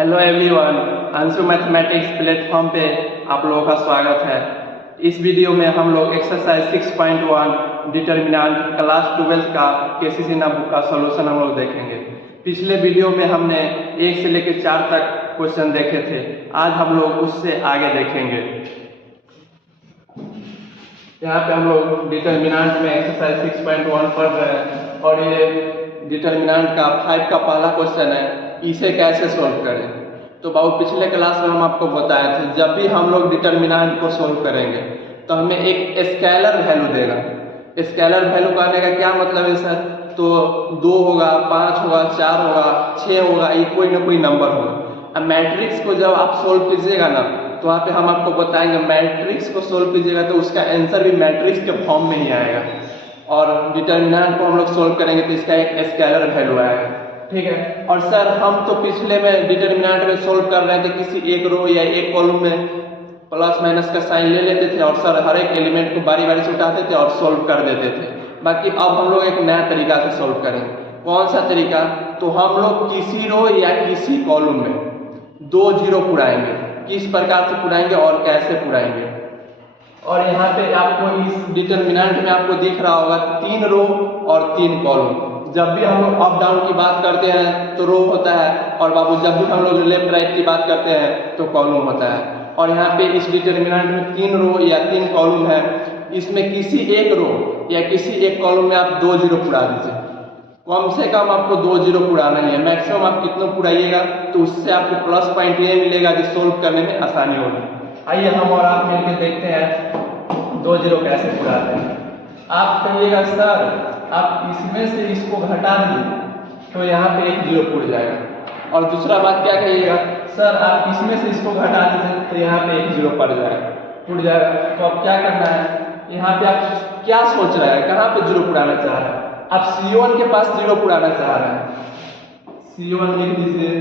Hello everyone, Anshu mathematics platform पे आप लोगों का स्वागत है। इस वीडियो में हम लोग एक्सरसाइज 6.1 डिटर्मिनेंट क्लास 12 का केसीसी बुक का सॉल्यूशन हम लोग देखेंगे। पिछले वीडियो में हमने 1 से लेकर 4 तक क्वेश्चन देखे थे। आज हम लोग उससे आगे देखेंगे। यहाँ पे हम लोग डिटर्मिनेंट में एक्सरसाइज 6.1 पढ़ रहे हैं और ये डिटर्मिनेंट का 5 का पहला क्वेश्चन है, इसे कैसे सोल्व करें। तो बाबू पिछले क्लास में हम आपको बताए थे, जब भी हम लोग डिटर्मिनेंट को सोल्व करेंगे तो हमें एक स्केलर वैल्यू देगा। स्केलर वैल्यू कहने का क्या मतलब है सर? तो 2 होगा, 5 होगा, 4 होगा, 6 होगा, ये कोई ना कोई नंबर होगा। अब मैट्रिक्स को जब आप सोल्व कीजिएगा ना, तो वहाँ पे हम आपको बताएंगे मैट्रिक्स को सोल्व कीजिएगा तो उसका आंसर भी मैट्रिक्स के फॉर्म में ही आएगा। और डिटर्मिनेंट को हम लोग सोल्व करेंगे तो इसका एक स्केलर वैल्यू आएगा, ठीक है। और सर हम तो पिछले में डिटर्मिनेंट में सोल्व कर रहे थे, किसी एक रो या एक कॉलम में प्लस माइनस का साइन ले लेते थे और सर हर एक एलिमेंट को बारी बारी से उठाते थे और सोल्व कर देते थे। बाकी अब हम लोग एक नया तरीका से सोल्व करेंगे। कौन सा तरीका? तो हम लोग किसी रो या किसी कॉलम में 2 जीरो पुराएंगे। किस प्रकार से पुराएंगे और कैसे पुराएंगे? और यहाँ पे आपको इस डिटर्मिनेंट में आपको दिख रहा होगा 3 रो और 3 कॉलम। जब भी हम लोग अप डाउन की बात करते हैं तो रो होता है, और बाबू जब भी हम लोग लेफ्ट राइट की बात करते हैं तो कॉलम होता है। और यहाँ पे इस डिटर्मिनेंट में 3 रो या 3 कॉलम है। इसमें किसी एक रो या किसी एक कॉलम में आप 2 जीरो पुरा दीजिए। कम से कम आपको 2 जीरो पुराना ही है। मैक्सिमम आप कितना पुराइएगा तो उससे आपको प्लस पॉइंट ये मिलेगा कि सोल्व करने में आसानी होगी। आइए हम और आप मिलकर देखते हैं 2 जीरो कैसे पुराते हैं। आप कहिएगा सर आप इसमें से इसको घटा दिए तो यहाँ पे 1 जीरो पुर जाएगा। और दूसरा बात क्या कहिएगा, सर आप इसमें से इसको घटा दीजिए तो यहाँ पे 1 जीरो पड़ जाएगा, टूट जाएगा। तो अब क्या करना है, यहाँ पे आप क्या सोच रहे हैं, कहाँ पे जीरो पुराना चाह रहे हैं? आप C1 के पास जीरो पुराना चाह रहे हैं, C1 लिख दीजिए।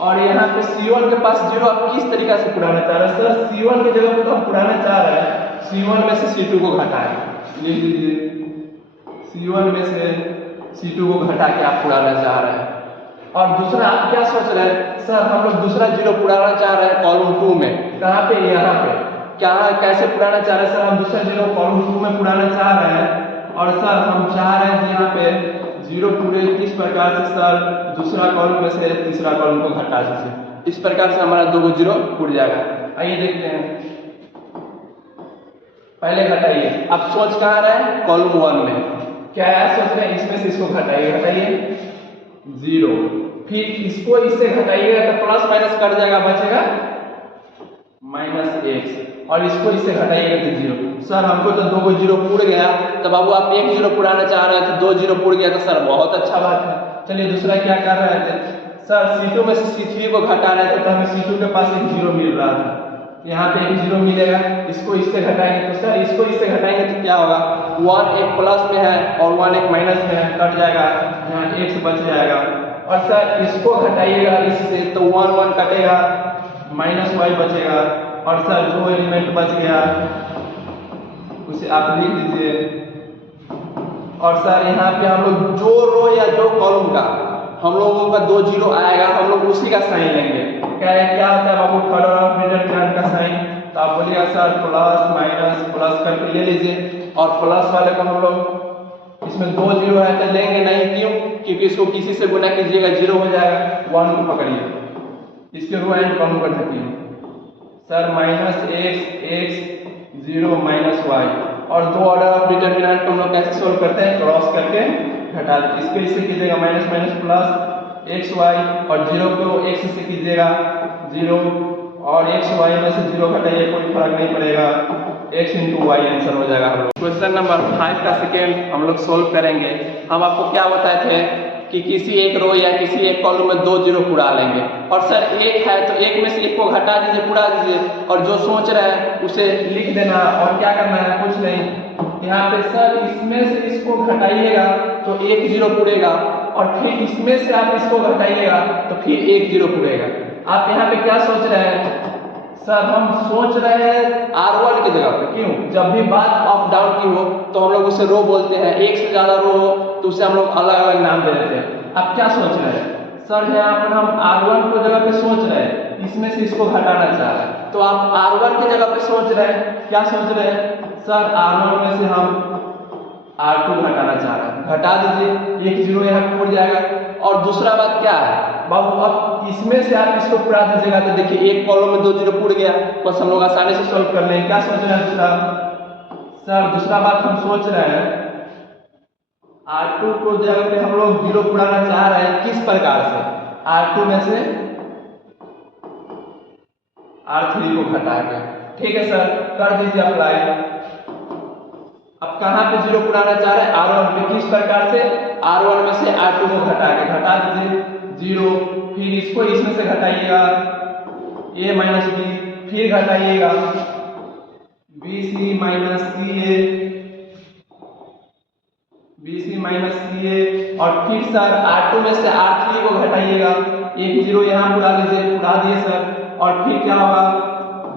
और यहाँ पे C1 के पास जीरो आप किस तरीका से पुराना चाह रहे हैं? सर C1 की जगह पे तो हम पुराना चाह रहे हैं, C1 में से C2 को घटाएं, लिख दीजिए। C1 में से C2 को घटा के आप पुराना चाह रहे हैं। और दूसरा आप क्या सोच रहे हैं, सर हम लोग दूसरा जीरो पुराना चाह रहे हैं कॉलम 2 में। कहाँ पे? यहाँ पे। क्या कैसे पुराना चाह रहे हैं? सर हम दूसरा जीरो कॉलम 2 में पुराना चाह रहे हैं, और सर हम चाह रहे हैं कि यहाँ पे जीरो पूरे किस प्रकार से? सर दूसरा कॉलम में से तीसरा कॉलम को घटा दीजिए। इस प्रकार से हमारा 2 जीरो पूर जाएगा। आइए देखते हैं, पहले घटाइए। आप सोच कहाँ रहे हैं? कॉलम 1 में। क्या है सोच रहे हैं? इसमें से इसको घटाइए, घटाइए 0। फिर इसको इससे घटाइएगा तो प्लस माइनस कट जाएगा, बचेगा -x। और इसको इससे घटाइएगा तो 0। सर हमको तो 2 जीरो पूर गया। तो बाबू आप 1 जीरो पुराना चाह रहे थे, 2 जीरो पूर गया तो सर बहुत अच्छा बात है। चलिए दूसरा क्या कर रहे थे, सर C2 में से C3 को घटा रहे थे तो हमें C2 के पास 1 जीरो मिल रहा था, यहाँ पे 1 जीरो मिलेगा। इसको इससे घटाएंगे तो सर इसको इससे घटाएंगे तो क्या होगा, 1 एक प्लस में है और 1 एक माइनस में है, कट जाएगा, यहाँ x बच जाएगा। और सर इसको घटाइएगा इससे तो 1 1 कटेगा, -y बचेगा। और सर जो एलिमेंट बच गया उसे आप लिख दीजिए। और सर यहाँ पे हम लोग जो रो या जो कॉलम का हम लोगों का 2 जीरो आएगा, हम लोग उसी का साइन लेंगे। क्या होता है बाबू, थर्ड ऑर्डर डिटर्मिनेंट का साइन? तो आप बोलिएगा सर प्लस माइनस प्लस करके ले लीजिए। और प्लस वाले को हम लोग इसमें 2 जीरो है तो लेंगे नहीं, क्यों? क्योंकि इसको किसी से गुना कीजिएगा 0 हो जाएगा। 1 को पकड़िए, इसके रो एंड कॉलम को ढकिए। Sir -x 0 -y। और 2 ऑर्डर ऑफ डिटर्मिनेंट को हम लोग कैसे सोल्व करते हैं? क्रॉस करके घटा देते। इसको इससे कीजिएगा माइनस प्लस xy, और 0 को x से कीजिएगा 0, और xy में से 0 घटाइए, कोई फर्क नहीं पड़ेगा, x × y आंसर हो जाएगा। हम लोग क्वेश्चन नंबर 5 का सेकेंड हम लोग सोल्व करेंगे। हम आपको क्या बताए थे कि किसी एक रो या किसी एक कॉलम में 2 जीरो पुरा लेंगे। और सर 1 है तो 1 में से 1 को घटा दीजिए, पुरा दीजिए। और जो सोच रहे हैं उसे लिख देना, और क्या करना है, कुछ नहीं। यहाँ पे सर इसमें से इसको घटाइएगा तो 1 जीरो पुरेगा, और फिर इसमें से आप इसको घटाइएगा तो फिर 1 जीरो पुरेगा। आप यहाँ पे क्या सोच रहे हैं? सर हम सोच रहे हैं R1 की जगह पे, क्यों? जब भी बात अप डाउन की हो तो हम लोग उसे रो बोलते हैं, एक से ज्यादा रो हो तो उसे हम लोग अलग अलग नाम दे देते हैं। आप क्या सोच रहे हैं? सर यहाँ पर हम R1 को जगह पे सोच रहे हैं, इसमें से इसको घटाना चाह रहे हैं, तो आप R1 की जगह पे सोच रहे हैं, क्या सोच रहे हैं सर, R1 में से हम R2 घटाना चाह रहे हैं, घटा दीजिए, एक जीरो यहाँ पर उड़ जाएगा। और दूसरा बात क्या है बाबू, अब इसमें से आप इसको पुरा दीजिएगा तो देखिए एक कॉलम में 2 जीरो उड़ गया, बस हम लोग आसानी से सॉल्व कर लेंगे। क्या सोच रहे हैं दूसरा सर, दूसरा बात हम सोच रहे हैं R2 को जगह पे हम लोग जीरो उड़ाना चाह रहे हैं, किस प्रकार से, R2 में से R3 को घटा के। ठीक है सर, कर दीजिए अप्लाई। अब कहाँ पे जीरो उड़ाना चाह रहे हैं, R1 पे, किस प्रकार से, R1 में से R2 को घटा के, घटा दीजिए जीरो, फिर इसको इसमें से घटाइएगा a माइनस बी, फिर घटाइएगा B C minus C A, B C minus C ए, और फिर सर R2 में से R3 को घटाइएगा, एक जीरो यहाँ उड़ा दीजिए, उड़ा दिए सर, और फिर क्या होगा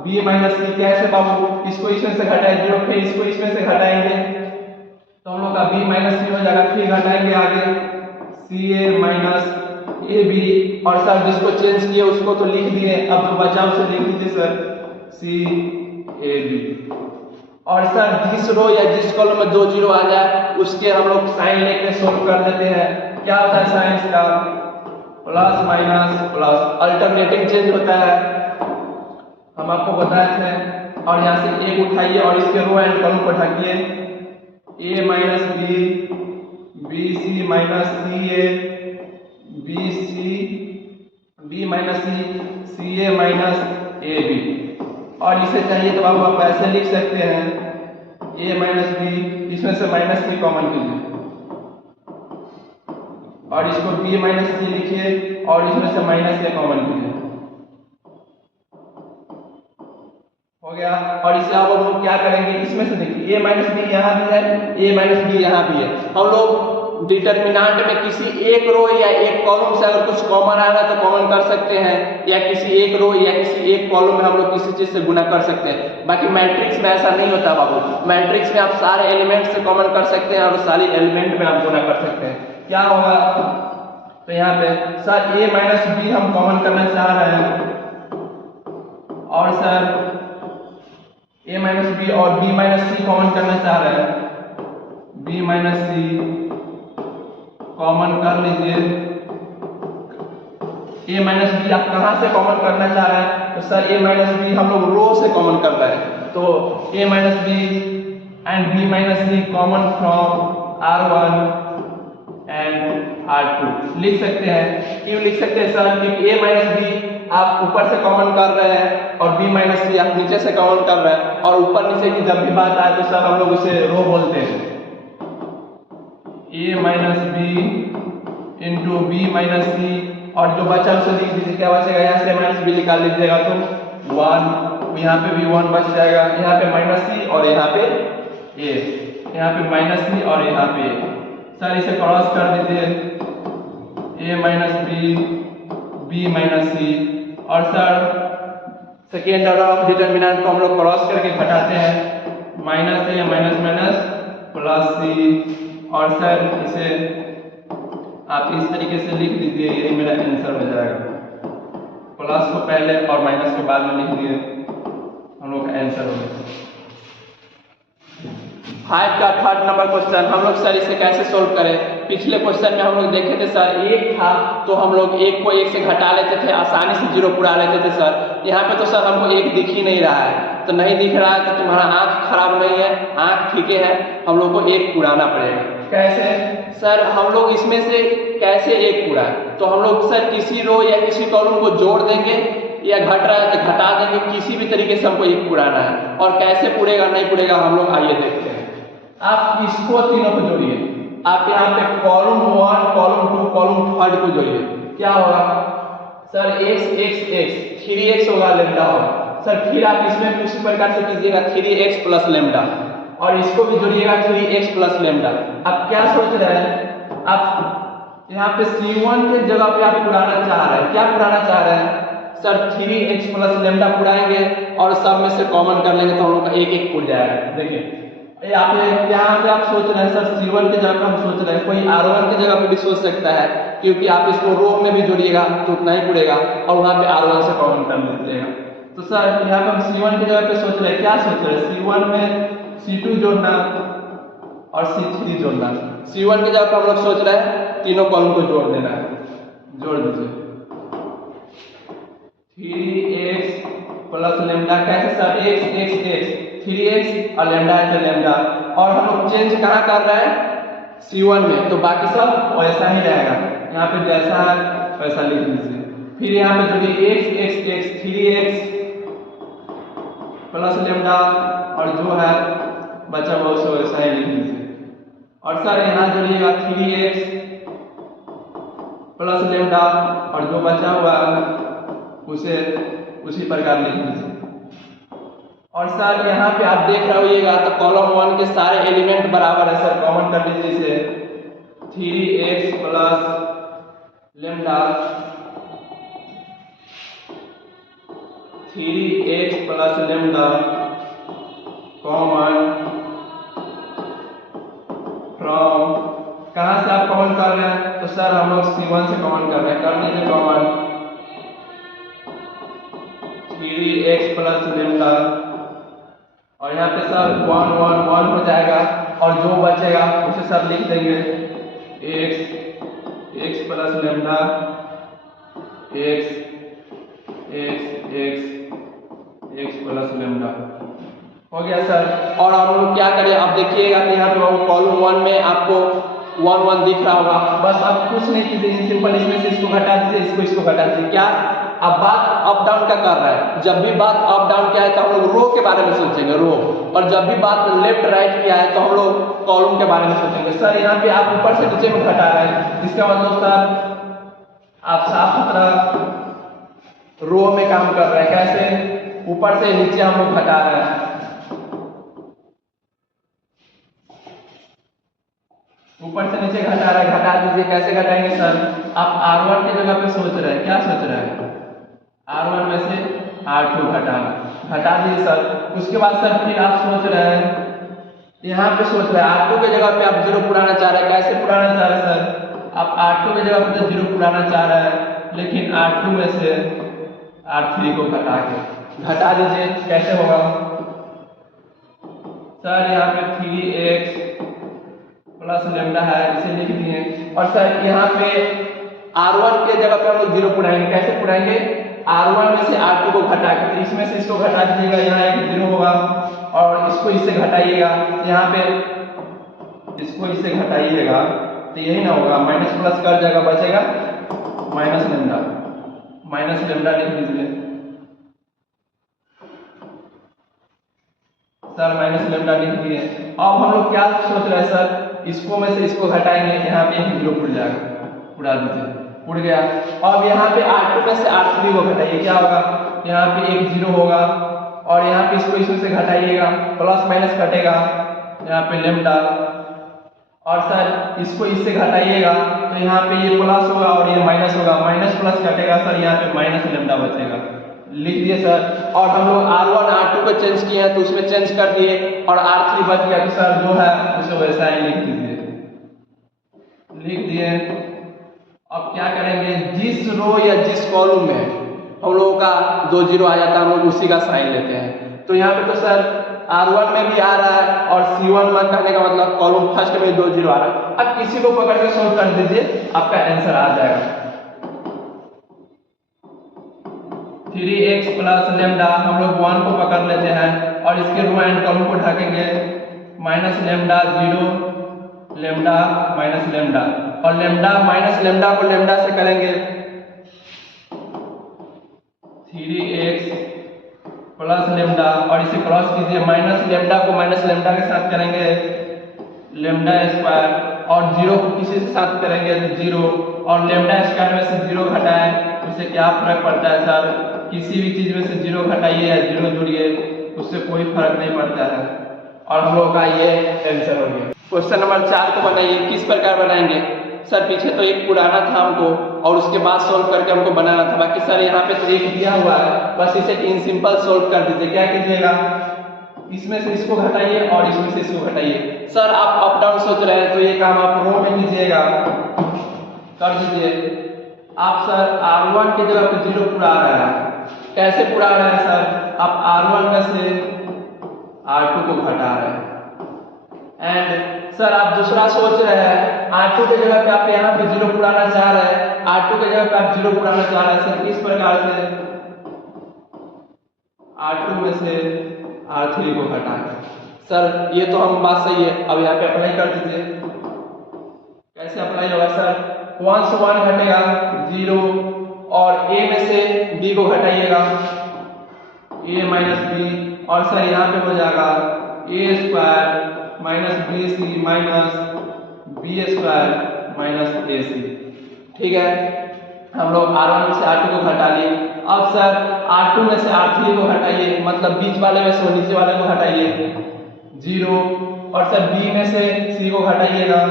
b माइनस सी, कैसे बाबू, इसको इसमें से घटाए जीरो, फिर इसको इसमें से घटाएंगे तो हम लोग का b माइनस सी हो जाएगा, फिर घटाएंगे आगे सी ए माइनस ए बी, और सर जिसको चेंज किए उसको तो लिख दिए, अब जो बचा उसे लिख दीजिए सर सी ए बी। और सर जिस रो या जिस कॉलम में 2 जीरो आ जाए उसके हम लोग साइन लेके सोल्व कर लेते हैं। क्या होता है साइन का, plus minus plus, alternating change होता है, हम आपको बताए थे। और यहाँ से एक उठाइए और इसके रो एंड कॉलम को ढकिए, a minus B, B C minus C A, B C, B minus C, C A minus A B. और इसे चाहिए तो आप ऐसे लिख सकते हैं a माइनस बी, इसमें से माइनस सी कॉमन कीजिए, और इसको b माइनस सी लिखिए और इसमें से माइनस a कॉमन कीजिए, हो गया। और इसे अब हम लोग क्या करेंगे, इसमें से देखिए a माइनस बी यहाँ भी है, a माइनस बी यहाँ भी है, हम लोग डिटर्मिनेंट में किसी एक रो या एक कॉलम से अगर कुछ कॉमन आ रहा है तो कॉमन कर सकते हैं, या किसी एक रो या किसी एक कॉलम में हम लोग किसी चीज से गुना कर सकते हैं। बाकी मैट्रिक्स में ऐसा नहीं होता बाबू, मैट्रिक्स में आप सारे एलिमेंट से कॉमन कर सकते हैं और सारी एलिमेंट में आप गुना कर सकते हैं। क्या होगा, तो यहाँ पे सर a माइनस बी हम कॉमन करना चाह रहे हैं, और सर a माइनस बी और b माइनस सी कॉमन करना चाह रहे हैं, b माइनस सी कॉमन कर लीजिए। a माइनस बी आप कहाँ से कॉमन करना चाह रहे हैं, तो सर a माइनस बी हम लोग रो से कॉमन कर रहे हैं, तो a minus B and b minus C common from R1 and R2 लिख सकते हैं। क्यों लिख सकते हैं सर, क्योंकि a माइनस बी आप ऊपर से कॉमन कर रहे हैं और b माइनस सी आप नीचे से कॉमन कर रहे हैं, और ऊपर नीचे की जब भी बात आए तो सर हम लोग उसे रो बोलते हैं। a minus B into B minus c, और जो बचा उसे लिख दीजिए, क्या बचेगा, यहाँ से माइनस बी निकाल लीजिएगा तो 1, यहाँ पे भी 1 बच जाएगा, यहाँ पे माइनस सी और यहाँ पे a, यहाँ पे माइनस सी और यहाँ पे a। सर इसे क्रॉस कर दीजिए, a minus B, b minus c, और sir second order of determinant को हम लोग क्रॉस करके घटाते हैं, minus a minus minus plus c, और सर इसे आप इस तरीके से लिख दीजिए, यही मेरा आंसर हो जाएगा। प्लस को पहले और माइनस के बाद में लिख दिए, हम लोग का आंसर हो गया। 5 का थर्ड नंबर क्वेश्चन, हम लोग सर इसे कैसे सोल्व करें। पिछले क्वेश्चन में हम लोग देखे थे सर एक था तो हम लोग एक को एक से घटा लेते थे, आसानी से जीरो पुरा लेते थे सर। यहाँ पे तो सर हमको एक दिख ही नहीं रहा है, तो नहीं दिख रहा है तो तुम्हारा आंख खराब नहीं है, आंख ठीक है, हम लोग को एक पुराना पड़ेगा। कैसे सर, हम लोग इसमें से कैसे एक पुरा, तो हम लोग सर किसी रो या किसी कॉलम को जोड़ देंगे या घट रहा है तो घटा देंगे, किसी भी तरीके से हमको एक पुराना है। और कैसे पुरेगा नहीं पुरेगा हम लोग आइए देखते हैं। आप इसको तीनों को जोड़िए, आप यहाँ पे कॉलम 1 कॉलम 2 कॉलम 3 को जोड़िए, क्या होगा सर, x 3x होगा, लेमडा होगा। सर फिर आप इसमें भी उसी प्रकार से कीजिएगा 3x प्लस लेमडा, और इसको भी जोड़िएगा 3x प्लस लेमडा। आप क्या सोच रहे हैं, आप यहाँ पे C1 के जगह पे आप पुराना चाह रहे हैं, क्या पुराना चाह रहे हैं सर, 3x प्लस लेमडा पुराएंगे और सब में से कॉमन कर लेंगे तो हम लोग का एक एक पुर जाएगा। देखिए यहाँ पे आप सोच रहे हैं सर C1 की जगह पे हम सोच रहे हैं, कोई R1 की जगह पे भी सोच सकता है, क्योंकि आप इसको रो में भी जोड़िएगा तो उतना ही पड़ेगा और वहाँ पे R1 से कॉमन कर लीजिएगा। तो सर यहाँ पे हम C1 की जगह पे सोच रहे हैं, क्या सोच रहे हैं, C1 में C2 जोड़ना और C3 जोड़ना। C1 की जगह पे हम लोग सोच रहे हैं तीनों कॉलम को जोड़ देना है, जोड़ दीजिए 3x प्लस लेमडा, कैसे सर, x 3x और लेमडा है तो लेमडा, और हम लोग चेंज कहाँ कर रहे हैं C1 में, तो बाकी सब वैसा ही रहेगा, यहाँ पे जैसा है वैसा लिख लीजिए। फिर यहाँ पे जोड़िए x 3x प्लस लेमडा और जो है बचा हुआ उसे वैसा ही लिख लीजिए। और सर यहाँ जोड़िएगा 3x प्लस लेमडा और जो बचा हुआ उसे उसी प्रकार लिख लीजिए। और सर यहाँ पे आप देख रहे होइएगा तो कॉलम 1 के सारे एलिमेंट बराबर है सर, कॉमन कर लीजिए इसे 3x plus lambda 3x plus lambda common from, कहाँ से आप कॉमन कर रहे हैं, तो सर हम लोग C1 से कॉमन कर रहे हैं, कर दीजिए कॉमन 3x प्लस लेमडा और यहाँ पे सर 1 हो जाएगा और जो बचेगा उसे सर लिख देंगे x plus lambda x plus lambda हो गया सर। और आप लोग क्या करें, अब देखिएगा कि यहाँ पे कॉलम 1 में आपको 1 दिख रहा होगा, बस आप कुछ नहीं कीजिए, सिंपल इसमें से इसको घटा दीजिए, इसको घटा दीजिए। क्या अब बात अप डाउन का कर रहा है, जब भी बात अप डाउन किया है तो हम लोग रो के बारे में सोचेंगे, रो, और जब भी बात लेफ्ट राइट किया है तो हम लोग कॉलम के बारे में सोचेंगे। सर यहाँ पे आप ऊपर से नीचे में घटा रहे हैं, इसका मतलब सर आप साफ सुथरा रो में काम कर रहे हैं, कैसे, ऊपर से नीचे हम लोग घटा रहे हैं, ऊपर से नीचे घटा रहे हैं, घटा दीजिए। कैसे घटाएंगे सर, आप R1 की जगह पे सोच रहे हैं, क्या सोच रहे हैं, R1 में से R2 घटा दीजिए सर। उसके बाद सर फिर आप सोच रहे हैं, यहाँ पे सोच रहे हैं R2 की जगह पे आप 0 पुराना चाह रहे हैं, कैसे पुराना चाह रहे हैं सर, आप R2 की जगह पे तो 0 पुराना चाह रहे हैं, लेकिन R2 में से R3 को घटा दीजिए। कैसे होगा सर, यहाँ पे 3x प्लस लेमडा है, इसे लिख दिए। और सर यहाँ पे R1 के जगह पे हम लोग 0 पुराएंगे, कैसे पुराएंगे, R1 में से R2 को घटा के, इसमें से इसको घटा दीजिएगा, यहाँ एक 0 होगा और इसको इससे घटाइएगा, यहाँ पे इसको इससे घटाइएगा तो यही ना होगा, माइनस प्लस कर जाएगा, बचेगा माइनस लेमडा लिख दीजिए सर, माइनस लेमडा लिख दिए। अब हम लोग क्या सोच रहे हैं सर, इसको में से इसको घटाएंगे, यहाँ पे 0 पुड़ जाएगा, उड़ा दीजिए, उड़ गया। अब यहाँ पे R2 में से R3 को घटाइए, क्या होगा, यहाँ पे एक 0 होगा और यहाँ पे इसको इसमें से घटाइएगा, प्लस माइनस कटेगा, यहाँ पे लेमडा, और सर इसको इससे घटाइएगा तो यहाँ पे ये प्लस होगा और ये माइनस होगा, माइनस प्लस कटेगा सर, यहाँ पे माइनस लेमडा बचेगा, लिख दिए सर। और हम लोग R1 R2 को चेंज किए हैं तो उसमें चेंज कर दिए और R3 बच गया, तो सर जो है उसे वैसा ही लिख दिए। अब क्या करेंगे, जिस रो या जिस कॉलम में हम लोगों का 2 0 आ जाता है हम लोग उसी का साइन लेते हैं। तो यहाँ पे तो सर R1 में भी आ रहा है और C1 में करने का मतलब कॉलम फर्स्ट में 2 0 आ रहा है। अब किसी को पकड़ के सॉल्व कर दीजिए, आपका आंसर आ जाएगा। 3x प्लस लेमडा हम लोग 1 को पकड़ लेते हैं और इसके रो एंड कॉलम को ढकेंगे, minus lambda 0 lambda minus lambda, और लेमडा माइनस लेमडा को लेमडा से करेंगे 3x प्लस लेमडा और इसे क्रॉस कीजिए, माइनस लेमडा को माइनस लेमडा के साथ करेंगे लेमडा स्क्वायर, और 0 को किसी के साथ करेंगे तो 0, और लेमडा स्क्वायर में से 0 घटाए उससे क्या फर्क पड़ता है सर, किसी भी चीज में से 0 घटाइए या 0 जोड़िए उससे कोई फर्क नहीं पड़ता है। और हम लोग का ये आंसर हो गया। क्वेश्चन नंबर 4 को बनाइए, किस प्रकार बनाएंगे सर, पीछे तो एक पुराना था हमको और उसके बाद सोल्व करके हमको बनाना था, बाकी सर यहाँ पे तो एक दिया हुआ है, बस इसे इन सिंपल सोल्व कर दीजिए। क्या कीजिएगा, इसमें से इसको घटाइए और इसमें से इसको घटाइए। सर आप अप डाउन सोच रहे हैं तो ये काम आप रो में कीजिएगा, कर दीजिए आप। सर R1 की जगह पे 0 पूरा आ रहा है, कैसे पूरा आ रहा है सर? आप R1 में से R2 को घटा रहे हैं। एंड सर आप दूसरा सोच रहे हैं, R2 की जगह पे आप यहाँ पे 0 पुराना चाह रहे हैं, R2 की जगह पे आप 0 पुराना चाह रहे हैं। सर इस प्रकार से R2 में से R3 को घटाएं। सर ये तो हम बात सही है, अब यहाँ पे अप्लाई कर दीजिए। कैसे अप्लाई होगा सर? 1 से 1 घटेगा 0 और A में से B को घटाइएगा, A माइनस B, और सर यहाँ पे हो जाएगा A square minus BC minus B square minus AC। ठीक है, हम लोग R1 से R2 को घटा लिए। अब सर R2 में से R3 को हटाइए, मतलब बीच वाले में से नीचे वाले को हटाइए 0, और सर B में से C को घटाइएगा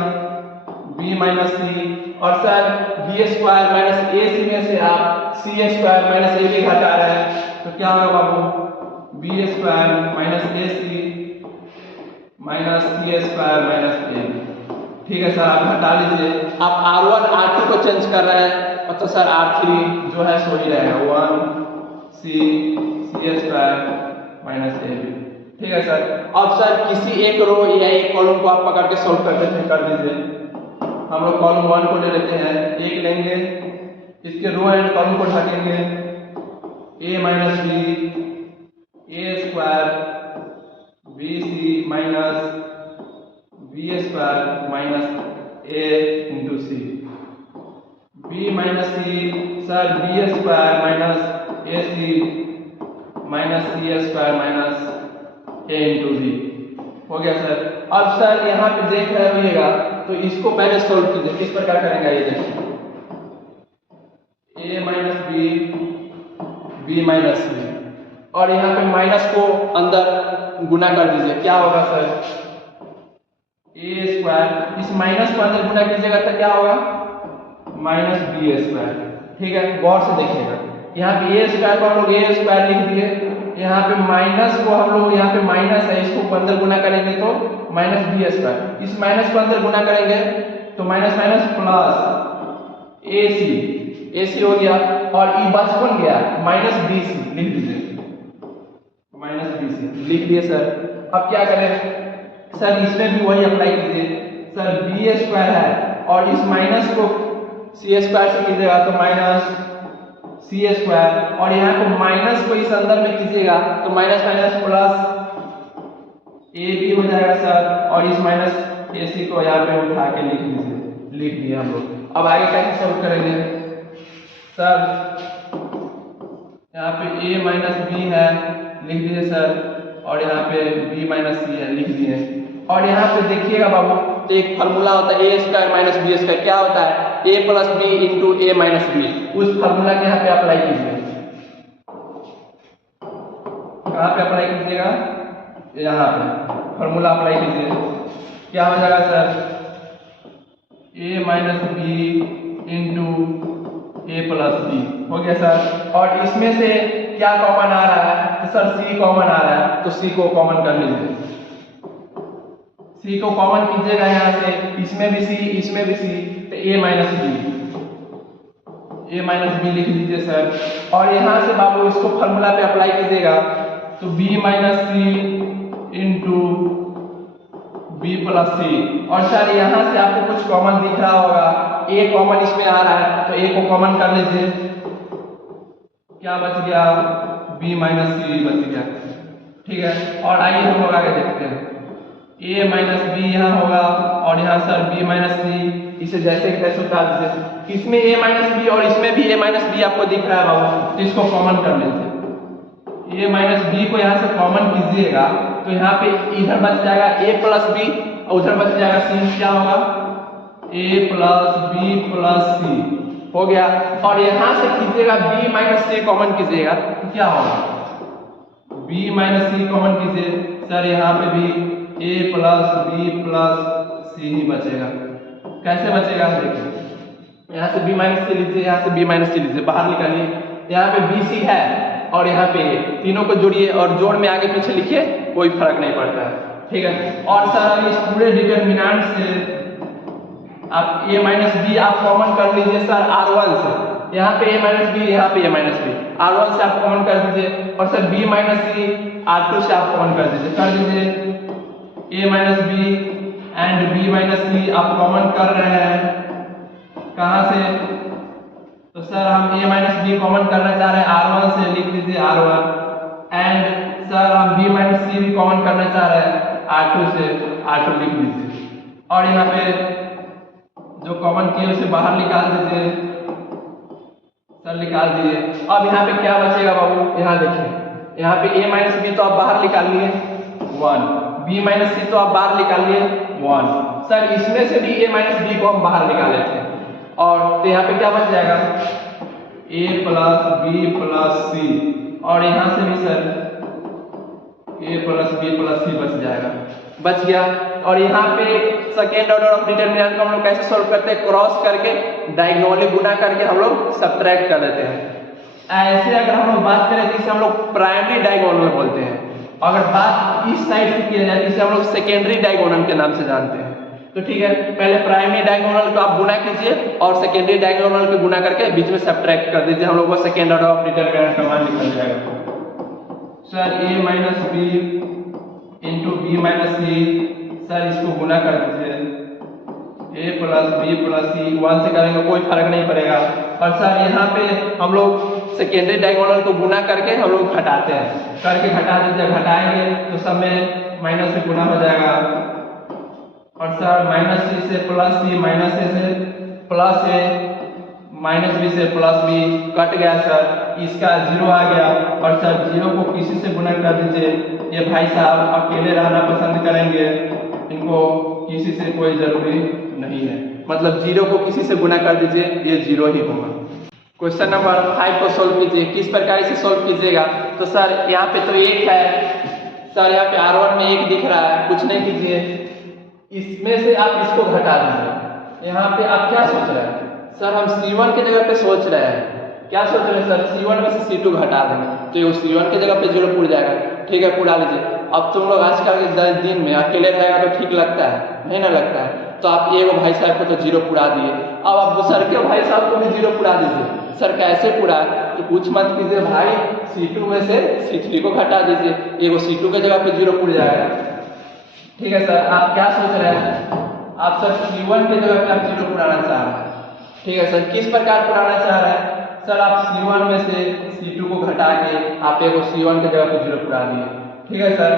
B माइनस C, और sir B square minus AC में से आप C स्क्वायर माइनस AB घटा रहे हैं, तो क्या होगा बाबू? B square minus AC minus C square minus AB। ठीक है सर, आप घटा लीजिए। आप R1 R2 को चेंज कर रहे हैं, तो सर R3 जो है सो ही रहेगा 1C स्क्वायर माइनस AB। ठीक है सर। अब सर किसी एक रो या एक कॉलम को आप पकड़ के सोल्व कर देते हैं, कर दीजिए। हम लोग कॉलम 1 को ले लेते हैं, एक लेंगे, इसके रो एंड कॉलम को ढकेंगे, A minus B A square BC minus B square minus A into C, B minus C sir B square minus AC minus C square minus A into B। हो गया सर। अब sir यहाँ पे देख रहे होइएगा, तो इसको पहले सोल्व कीजिए। किस प्रकार करेंगे ये देखिए, A minus B B minus C, और यहाँ पे माइनस को अंदर गुना कर दीजिए। क्या होगा सर? A स्क्वायर, इस माइनस को अंदर गुना कीजिएगा तो क्या होगा? Minus B square. ठीक है, गौर से देखिएगा, यहाँ पे A स्क्वायर को हम लोग A स्क्वायर लिख दिए, यहाँ पे माइनस को हम लोग, यहाँ पे माइनस है, इसको अंदर गुना करेंगे तो माइनस B स्क्वायर, इस माइनस को अंदर गुना करेंगे तो माइनस माइनस प्लस AC हो गया, और ये बच कौन गया? माइनस BC लिख दीजिए, माइनस BC लिख दिए सर। अब क्या करें सर? इसमें भी वही अप्लाई कीजिए। सर B स्क्वायर है और इस माइनस को C स्क्वायर से कीजिएगा तो माइनस C स्क्वायर, और यहाँ को माइनस को इस अंदर में कीजिएगा तो माइनस माइनस प्लस AB हो जाएगा सर, और इस माइनस AC को यहाँ पे उठा के लिख लीजिए, लिख दिए हम लोग। अब आगे कैसे सॉल्व करेंगे सर? यहाँ पे A माइनस B है, लिख दीजिए सर, और यहाँ पे B माइनस C है, लिख दिए। और यहाँ पे देखिएगा बाबू, तो एक फार्मूला होता है A square minus B square. क्या होता है? A plus B into A minus B। उस फार्मूला के यहाँ पे अप्लाई कीजिए। कहाँ पे अप्लाई कीजिएगा? यहाँ पे फार्मूला अप्लाई कीजिए। क्या हो जाएगा sir? A minus B into A plus B हो गया सर। और इसमें से क्या कॉमन आ रहा है? तो सर C कॉमन आ रहा है, तो C को कॉमन कर लीजिए। C को कॉमन कीजिएगा यहाँ से, इसमें भी C इसमें भी C, तो A माइनस B लिख लीजिए सर। और यहाँ से बाबू इसको फार्मूला पे अप्लाई कीजिएगा तो B minus C into B plus C। और सर यहाँ से आपको कुछ कॉमन दिख रहा होगा, A कॉमन इसमें आ रहा है, तो A को कॉमन कर लीजिए। क्या बच गया? B माइनस C बच गया। ठीक है, और आइए हम लोग आगे देखते हैं। A माइनस B यहाँ होगा, और यहाँ सर B माइनस C, इसे जैसे कि तैसे उतार दीजिए। इसमें A माइनस B और इसमें भी A माइनस B आपको दिख रहा है बाबू, तो इसको कॉमन कर लेते हैं। A माइनस B को यहाँ से कॉमन कीजिएगा तो यहाँ पे इधर बच जाएगा A प्लस B, और उधर बच जाएगा C। क्या होगा? A plus B plus C हो गया। और यहाँ से कीजिएगा B माइनस C कॉमन कीजिएगा तो क्या होगा? B माइनस C कॉमन कीजिए सर, यहाँ पे भी A plus B plus C ही बचेगा। कैसे बचेगा देखिए, यहाँ से B माइनस C लीजिए, यहाँ से B माइनस C लीजिए, बाहर निकालिए। यहाँ पे BC है और यहाँ पे ए, तीनों को जोड़िए और जोड़ में आगे पीछे लिखिए, कोई फर्क नहीं पड़ता है, ठीक है। और सर अब इस पूरे डिटर्मिनेंट से आप a माइनस बी आप कॉमन कर लीजिए सर R1 से, यहाँ पे a माइनस बी, यहाँ पे a माइनस बी, R1 से आप कॉमन कर दीजिए और सर b माइनस सी R2 से आप कॉमन कर दीजिए, a minus B and b minus c आप कॉमन कर रहे हैं कहाँ से, तो सर हम a माइनस बी कॉमन करना चाह रहे हैं R1 से, लिख दीजिए R1 एंड सर हम b माइनस सी भी कॉमन करना चाह रहे हैं R2 से, R2 लिख दीजिए और यहाँ पे जो कॉमन किए उसे बाहर निकाल दीजिए, सर निकाल दिए। अब यहाँ पे क्या बचेगा बाबू, यहाँ देखिए, यहाँ पे a माइनस बी तो आप बाहर निकाल लिए 1, b माइनस सी तो आप बाहर निकाल लिए 1, सर इसमें से भी a माइनस बी को हम बाहर निकाले थे और तो यहाँ पे क्या बच जाएगा a plus B plus c और यहाँ से भी sir a plus B plus c बच गया। और यहाँ पे सेकेंड ऑर्डर ऑफ डिटर्मिनेंट को हम लोग कैसे सॉल्व करते हैं, क्रॉस करके डायगोनली गुना करके हम लोग सब्ट्रैक्ट कर देते हैं। ऐसे अगर हम लोग बात करें तो इसे हम लोग प्राइमरी डायगोनल बोलते हैं, अगर बात इस साइड से की जाए तो इसे हम लोग सेकेंडरी डायगोनल के नाम से जानते हैं। तो ठीक है, पहले प्राइमरी डायगोनल को आप गुना कीजिए और सेकेंडरी डायगोनल को गुना करके बीच में सब्ट्रैक्ट कर दीजिए, हम लोग को सेकेंड ऑर्डर ऑफ डिटर्मिनेंट का मान निकल जाएगा। Sir a minus B into B minus C, sir इसको गुना कर दीजिए, a plus B plus C, 1 से करेंगे कोई फर्क नहीं पड़ेगा। और सर यहाँ पे हम लोग सेकेंडरी डायगोनल को गुना करके हम लोग घटाते हैं, करके घटा दीजिए, घटाएंगे तो सब में माइनस से गुना हो जाएगा और सर माइनस सी से प्लस सी, माइनस ए से प्लस ए, माइनस बी से प्लस बी कट गया सर, इसका 0 आ गया और सर 0 को किसी से गुना कर दीजिए, ये भाई साहब अकेले रहना पसंद करेंगे, इनको किसी से कोई जरूरी नहीं है, मतलब 0 को किसी से गुना कर दीजिए, ये 0 ही होगा। क्वेश्चन नंबर 5 को सोल्व कीजिए, किस प्रकार इसे सोल्व कीजिएगा, तो सर यहाँ पे तो 1 है, सर यहाँ पे R1 में 1 दिख रहा है, कुछ नहीं कीजिए, इसमें से आप इसको घटा दीजिए। यहाँ पे आप क्या सोच रहे हैं, सर हम C1 की जगह पे सोच रहे हैं, क्या सोच रहे हैं सर, C1 में से C2 घटा देंगे तो ये C1 की जगह पे 0 पुर जाएगा, ठीक है पुरा लीजिए। अब तुम लोग आजकल के दिन में अकेले रहेगा तो ठीक लगता है, नहीं ना लगता है, तो आप एगो भाई साहब को तो 0 पुरा दिए, अब आप दूसरे के भाई साहब को भी 0 पुरा दीजिए। सर कैसे पुरा, तो कुछ मत कीजिए भाई, C2 में से C3 को घटा दीजिए, एगो C2 की जगह पे 0 पुर जाएगा, ठीक है सर। आप क्या सोच रहे हैं, आप सर C1 की जगह पे आप 0 पुराना चाह रहे हैं, ठीक है सर। किस प्रकार पुराना चाह रहे हैं, सर आप C1 में से C2 को घटा के आप एगो C1 की जगह पे 0 पुरा दिए, ठीक है सर।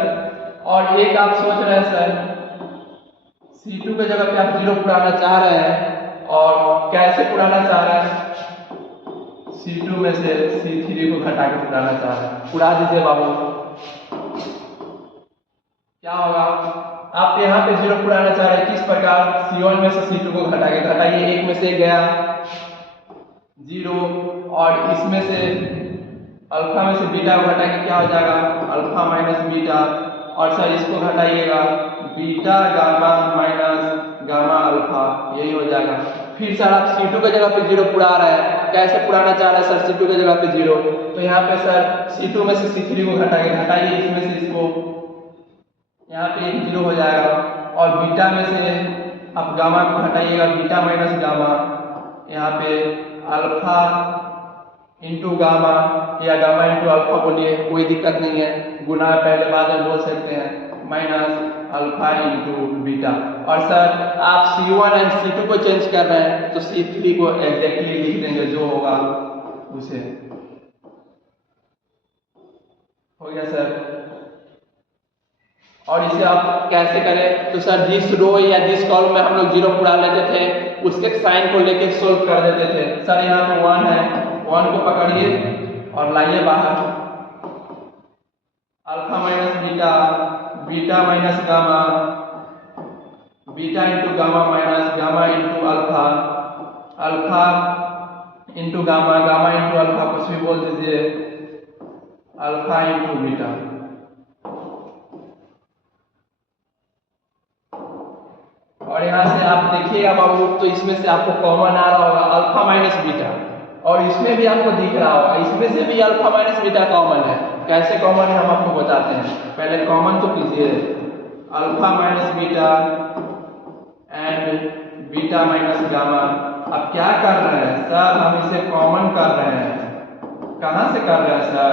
और एक आप सोच रहे हैं सर C2 की जगह पे आप 0 पुराना चाह रहे हैं और कैसे पुराना चाह रहे हैं, C2 में से C3 को घटा के पुराना चाह रहे हैं, पुरा दीजिए बाबू। क्या होगा, आप यहाँ पे 0 पुराना चाह रहे हैं, किस प्रकार, C1 में से C2 को घटा के, घटाइए, 1 में से गया 0 और इसमें से अल्फा में से बीटा को घटा के क्या हो जाएगा, अल्फा माइनस बीटा, और सर इसको घटाइएगा, beta gamma minus gamma alpha, यही हो जाएगा। फिर सर आप C2 की जगह पे 0 पुरा रहे हैं, कैसे पुराना चाह रहे हैं सर C2 की जगह पे 0, तो यहाँ पे सर C2 में से C3 को घटाइए, इसमें से इसको, यहाँ पे 1 0 हो जाएगा और बीटा में से आप गामा को घटाइएगा, बीटा माइनस गामा, यहाँ पे अल्फा इंटू गामा या गामा इंटू अल्फा बोलिए, कोई दिक्कत नहीं है, गुना पहले बाद में बोल सकते हैं, माइनस अल्फा इंटू बीटा। और सर आप C1 एंड C2 को चेंज कर रहे हैं तो C3 को एग्जैक्टली लिख देंगे, जो होगा उसे, हो गया सर। और इसे आप कैसे करें, तो सर जिस रो या जिस कॉलम में हम लोग 0 पुरा लेते थे उसके साइन को लेके सोल्व कर देते थे। सर यहाँ पे 1 है, 1 को पकड़िए और लाइए बाहर, alpha minus beta, beta minus gamma, beta into gamma minus gamma into alpha, alpha into gamma, gamma into alpha, कुछ भी बोल दीजिए, अल्फा इंटू बीटा। और यहाँ से आप देखिएगा बाबू, तो इसमें से आपको कॉमन आ रहा होगा अल्फा माइनस बीटा, और इसमें भी आपको दिख रहा होगा, इसमें से भी अल्फा माइनस बीटा कॉमन है। कैसे कॉमन है हम आपको बताते हैं, पहले कॉमन तो कीजिए, alpha minus beta and beta minus gamma. अब क्या कर रहे हैं सर, हम इसे कॉमन कर रहे हैं। कहाँ से कर रहे हैं सर,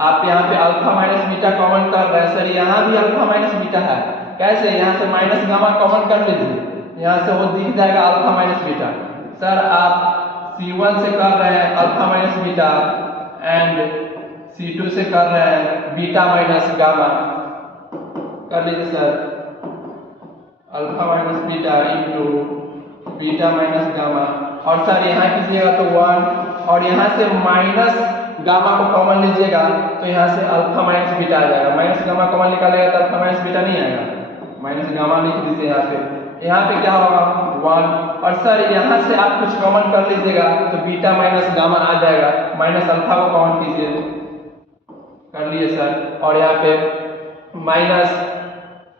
आप यहाँ पे अल्फा माइनस बीटा कॉमन कर रहे हैं सर, यहाँ भी अल्फा माइनस बीटा है। कैसे, यहाँ से माइनस गामा कॉमन कर लीजिए, यहाँ से वो दिख जाएगा अल्फा माइनस बीटा। सर आप C1 से कर रहे हैं alpha minus beta and C2 से कर रहे हैं बीटा माइनस गामा। कर लीजिए sir, alpha minus beta into beta minus gamma. और सर यहाँ कीजिएगा तो 1, और यहाँ से माइनस गामा को कॉमन लीजिएगा तो यहाँ से अल्फा माइनस बीटा आ जाएगा। माइनस गामा कॉमन निकालेगा तो अल्फा माइनस बीटा नहीं आएगा, माइनस गामा लिख दीजिए यहाँ पे। यहाँ पे क्या होगा 1, और सर यहाँ से आप कुछ कॉमन कर लीजिएगा तो बीटा माइनस गामा आ जाएगा, माइनस अल्फा को कॉमन कीजिए। कर लिए सर, और यहाँ पे माइनस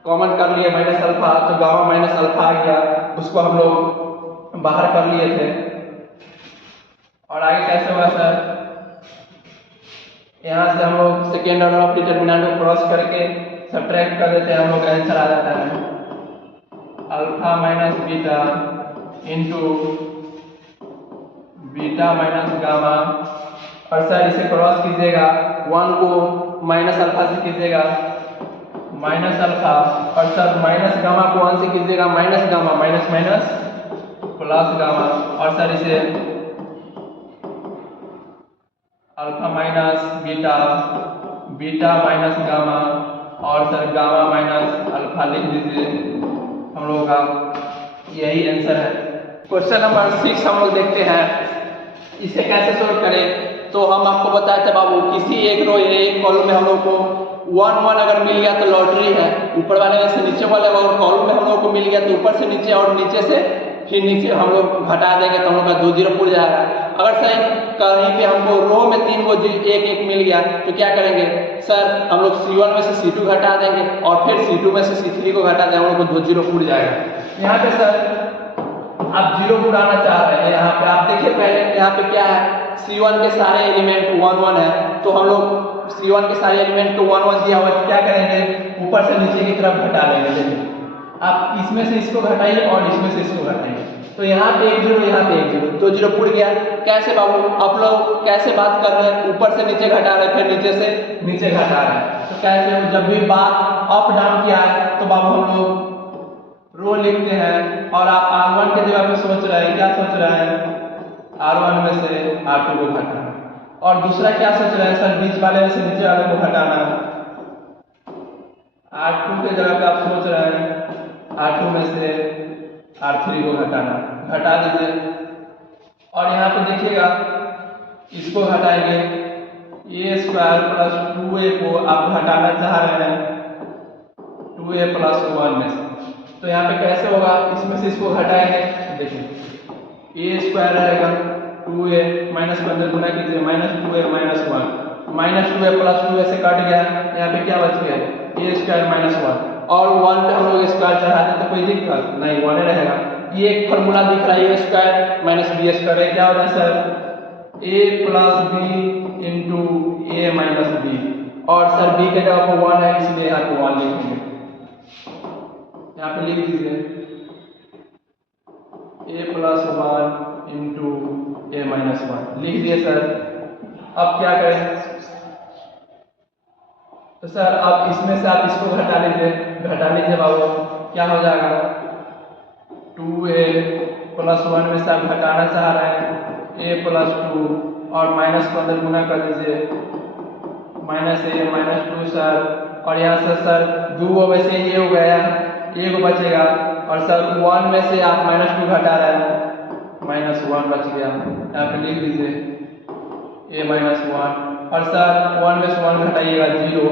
कॉमन कर लिए माइनस अल्फा, तो गामा माइनस अल्फा आ गया, उसको हम लोग बाहर कर लिए थे। और आगे कैसे हुआ सर, यहाँ से हम लोग सेकेंड ऑर्डर ऑफ डिटरमिनेंट को क्रॉस करके सब्ट्रैक्ट कर देते हैं, हम लोग का आंसर आ जाता है alpha minus beta into beta minus gamma. और सर इसे क्रॉस कीजिएगा, 1 को माइनस अल्फा से कीजिएगा माइनस अल्फा, और सर माइनस गामा को 1 से कीजिएगा minus gamma, minus minus plus gamma. और सर इसे alpha minus beta beta minus gamma और सर गामा माइनस अल्फा लिख दीजिए। हम लोगों का यही आंसर है। क्वेश्चन नंबर 6 हम लोग देखते हैं, इसे कैसे सोल्व करें। तो हम आपको बताए थे बाबू, किसी एक रो या एक कॉलम में हम लोग को 1 1 अगर मिल गया तो लॉटरी है, ऊपर वाले में से नीचे वाले अगर कॉलम में हम लोग को मिल गया तो ऊपर से नीचे और नीचे से फिर नीचे हम लोग घटा देंगे तो हम लोग का 2 0 उड़ जाएगा। अगर सर कहीं पे हमको रो में 3 को 1 1 मिल गया तो क्या करेंगे सर, हम लोग C1 में से C2 घटा देंगे और फिर C2 में से C3 को घटा देंगे, हम लोग को 2 0 उड़ जाएगा। यहाँ पे सर आप 0 उड़ाना चाह रहे हैं, यहाँ पे आप देखिए पहले यहाँ पे क्या है, C1 के सारे एलिमेंट 1 1 है, तो हम लोग C1 के सारे एलिमेंट को 1 1 दिया हुआ है तो क्या करेंगे, ऊपर से नीचे की तरफ घटा लेंगे। देखिए आप इसमें से इसको घटाइए और इसमें से इसको घटाइए, तो यहाँ पे 1 0 यहाँ पे 1 0, 2 0 उड़ गया। कैसे बाबू, आप लोग कैसे बात कर रहे हैं, ऊपर से नीचे घटा रहे हैं फिर नीचे से नीचे घटा रहे हैं, तो कैसे जब भी बात अप डाउन किया है तो बाबू हम लोग रो लिखते हैं। और आप R1 के जगह पे सोच रहे हैं, क्या सोच रहे हैं, R1 में से R2 को घटाना, और दूसरा क्या सोच रहे हैं सर, बीच वाले में से नीचे वाले को घटाना। R2 के जगह पे आप सोच रहे हैं R2 में से R3 को घटाना, घटा दीजिए। और यहाँ पे देखिएगा इसको घटाएंगे, a² प्लस 2a को आप घटाना चाह रहे हैं 2a प्लस 1 में से, तो यहाँ पे कैसे होगा, इसमें से इसको घटाएंगे, देखिए a² रहेगा 2a माइनस को अंदर गुना कीजिए, minus 2a minus 1, minus 2a plus 2a से कट गया, यहाँ पे क्या बच गया a² माइनस 1, और 1 पे हम लोग स्क्वायर चढ़ा दें तो कोई दिक्कत नहीं, 1 रहेगा। ये एक फॉर्मूला दिख रहा है a² माइनस b², क्या होता है sir, a plus b into a minus b, और सर b के जगह पर 1 है इसलिए यहाँ पे 1 लिखेंगे, यहाँ पे लिख दीजिए a plus 1 into a minus 1 लिख दिए सर। अब क्या करें, तो सर अब इसमें से आप इसको घटा लीजिए बाबू, क्या हो जाएगा 2a प्लस 1 में से आप घटाना चाह रहे हैं a प्लस 2, और माइनस को अंदर गुना कर दीजिए, माइनस a माइनस 2 सर, और यहाँ से सर 2 में से ये हो गया, एक बचेगा, और सर 1 में से आप माइनस 2 घटा रहे हैं, माइनस 1 बच गया, यहाँ पे लिख दीजिए a माइनस 1, और सर 1 में से 1 घटाइएगा 0,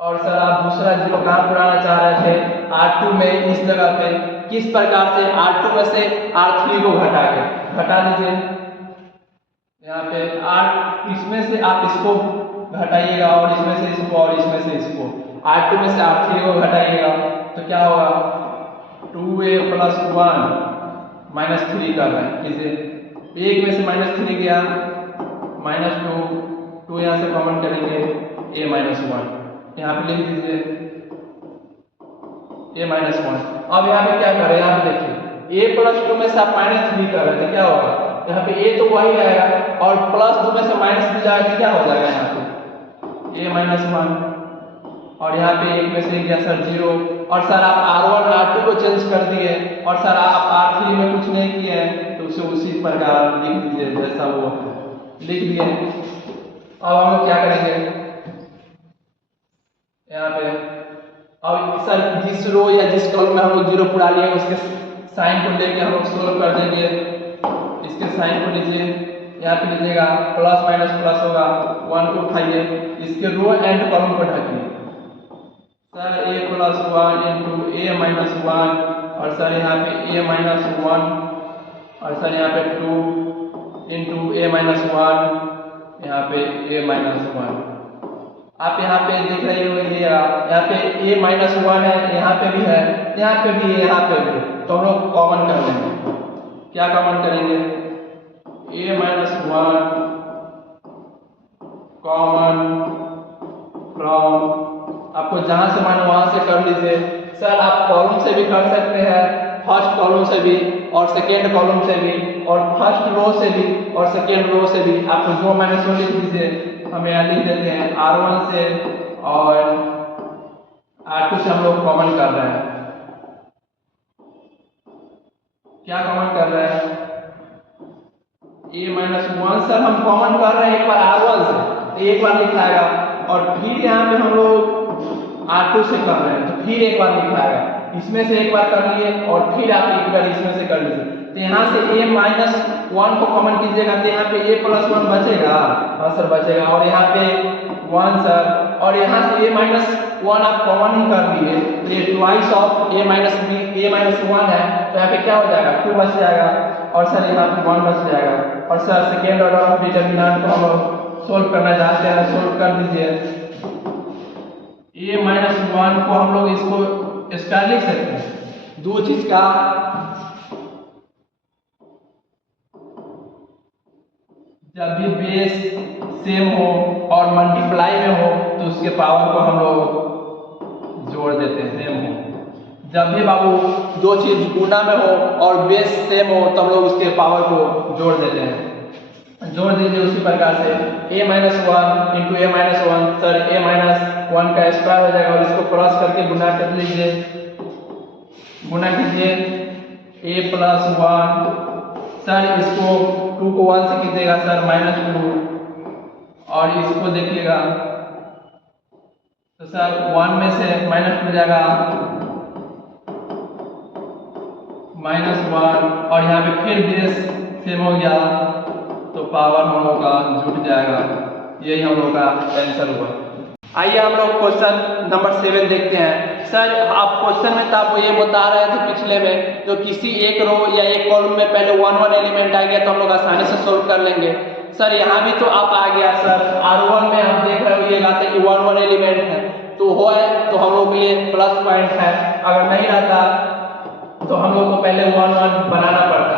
और सर आप दूसरा 0 कहाँ पुराना चाह रहे थे, R2 में, इस जगह पे किस प्रकार से R2 में से R3 को घटा दीजिए। यहाँ पे इसमें से आप इसको घटाइएगा और इसमें से इसको और इसमें से इसको, R2 में से R3 को घटाइएगा तो क्या होगा 2a प्लस 1 -3 कर रहे हैं। किसे एक में से -3 गया, -2, 2 यहाँ से कॉमन करेंगे, a -1 यहाँ पे लिख दीजिए a -1। अब यहाँ पे क्या करें, यहाँ पे देखिए a प्लस 2 में से आप -3 कर रहे थे, क्या होगा यहाँ पे a तो वही आएगा और प्लस 2 में से -3 जाएगा, क्या हो जाएगा यहाँ पे a -1 और यहाँ पे एक में से गया सर 0। और सर आप R1 R2 को चेंज कर दिए और सर आप R3 में कुछ नहीं किए हैं, तो उसे उसी प्रकार लिख दीजिए जैसा वो लिख दिए। अब हम लोग क्या करेंगे यहाँ पे, अब सर जिस रो या जिस कॉलम में हम लोग 0 पुरा लिए उसके साइन को लेके हम लोग सोल्व कर देंगे। इसके साइन को लीजिए, यहाँ पे लीजिएगा प्लस माइनस प्लस होगा, 1 को उठाइए, इसके रो एंड कॉलम को ढकिए sir a plus 1 into a minus 1 और सर यहाँ पे a माइनस 1 और सर यहाँ पे 2 इंटू a माइनस 1 यहाँ पे a माइनस 1। आप यहाँ पे देख रहे हो यहाँ पे a माइनस 1 है, यहाँ पे भी है, यहाँ पे भी है, यहाँ पे भी, तो हम लोग कॉमन कर लेंगे। क्या कॉमन करेंगे, a माइनस 1 कॉमन फ्रॉम, आपको जहां से मानो वहां से कर लीजिए। सर आप कॉलम से भी कर सकते हैं, फर्स्ट कॉलम से भी और सेकेंड कॉलम से भी और फर्स्ट रो से भी और सेकेंड रो से भी, आपको जो मैंने सो लिख दीजिए। हम यहाँ लिख देते हैं R1 से और R2 से हम लोग कॉमन कर रहे हैं। क्या कॉमन कर रहे हैं, a माइनस 1 सर हम कॉमन कर रहे हैं एक बार R1 से, तो एक बार लिखाएगा और फिर यहाँ पे हम लोग R2 से कर रहे हैं तो फिर एक बार लिखाएगा, इसमें से एक बार कर लिए और फिर आप एक बार इसमें से कर लीजिए। तो यहाँ से a माइनस 1 को कॉमन कीजिएगा तो यहाँ पे a प्लस 1 बचेगा, हाँ सर बचेगा, और यहाँ पे 1 सर, और यहाँ से a माइनस 1 आप कॉमन ही कर लिए तो ये ट्वाइस ऑफ a माइनस 1 है, तो यहाँ पे क्या हो जाएगा 2 बच जाएगा और सर यहाँ पे 1 बच जाएगा। और sir second order of determinant को हम लोग सोल्व करना चाहते हैं, सोल्व कर दीजिए। a माइनस 1 को हम लोग इसको स्क्वायर लिख सकते हैं, दो चीज का जब भी बेस सेम हो और मल्टीप्लाई में हो तो उसके पावर को हम लोग जोड़ देते हैं, सेम हो। जब भी बाबू दो चीज गुना में हो और बेस सेम हो तो हम लोग उसके पावर को जोड़ देते हैं। जोड़ दीजिए उसी प्रकार से a minus 1 into a minus 1, sir a minus 1 का स्क्वायर हो जाएगा और इसको क्रॉस करके गुना कर लीजिए, गुना कीजिए a प्लस 1, सर इसको 2 को 1 से कीजिएगा सर -2 और इसको देखिएगा तो सर 1 में से -2 जाएगा -1 और यहाँ पे फिर बेस सेम हो गया तो पावर हम लोग का जुट जाएगा। यही हम लोग का आंसर हुआ। आइए हम लोग क्वेश्चन नंबर 7 देखते हैं। सर आप क्वेश्चन में तो आप ये बता रहे थे पिछले में, तो किसी एक रो या एक कॉलम में पहले 1 1 एलिमेंट आ गया तो हम लोग आसानी से सोल्व कर लेंगे। सर यहाँ भी तो आप आ गया सर, R1 में आप देख रहे हो ये लाते कि 1 1 एलिमेंट है तो हो है तो हम लोग के लिए प्लस पॉइंट है, अगर नहीं रहता तो हम लोग को पहले 1 1 बनाना पड़ता।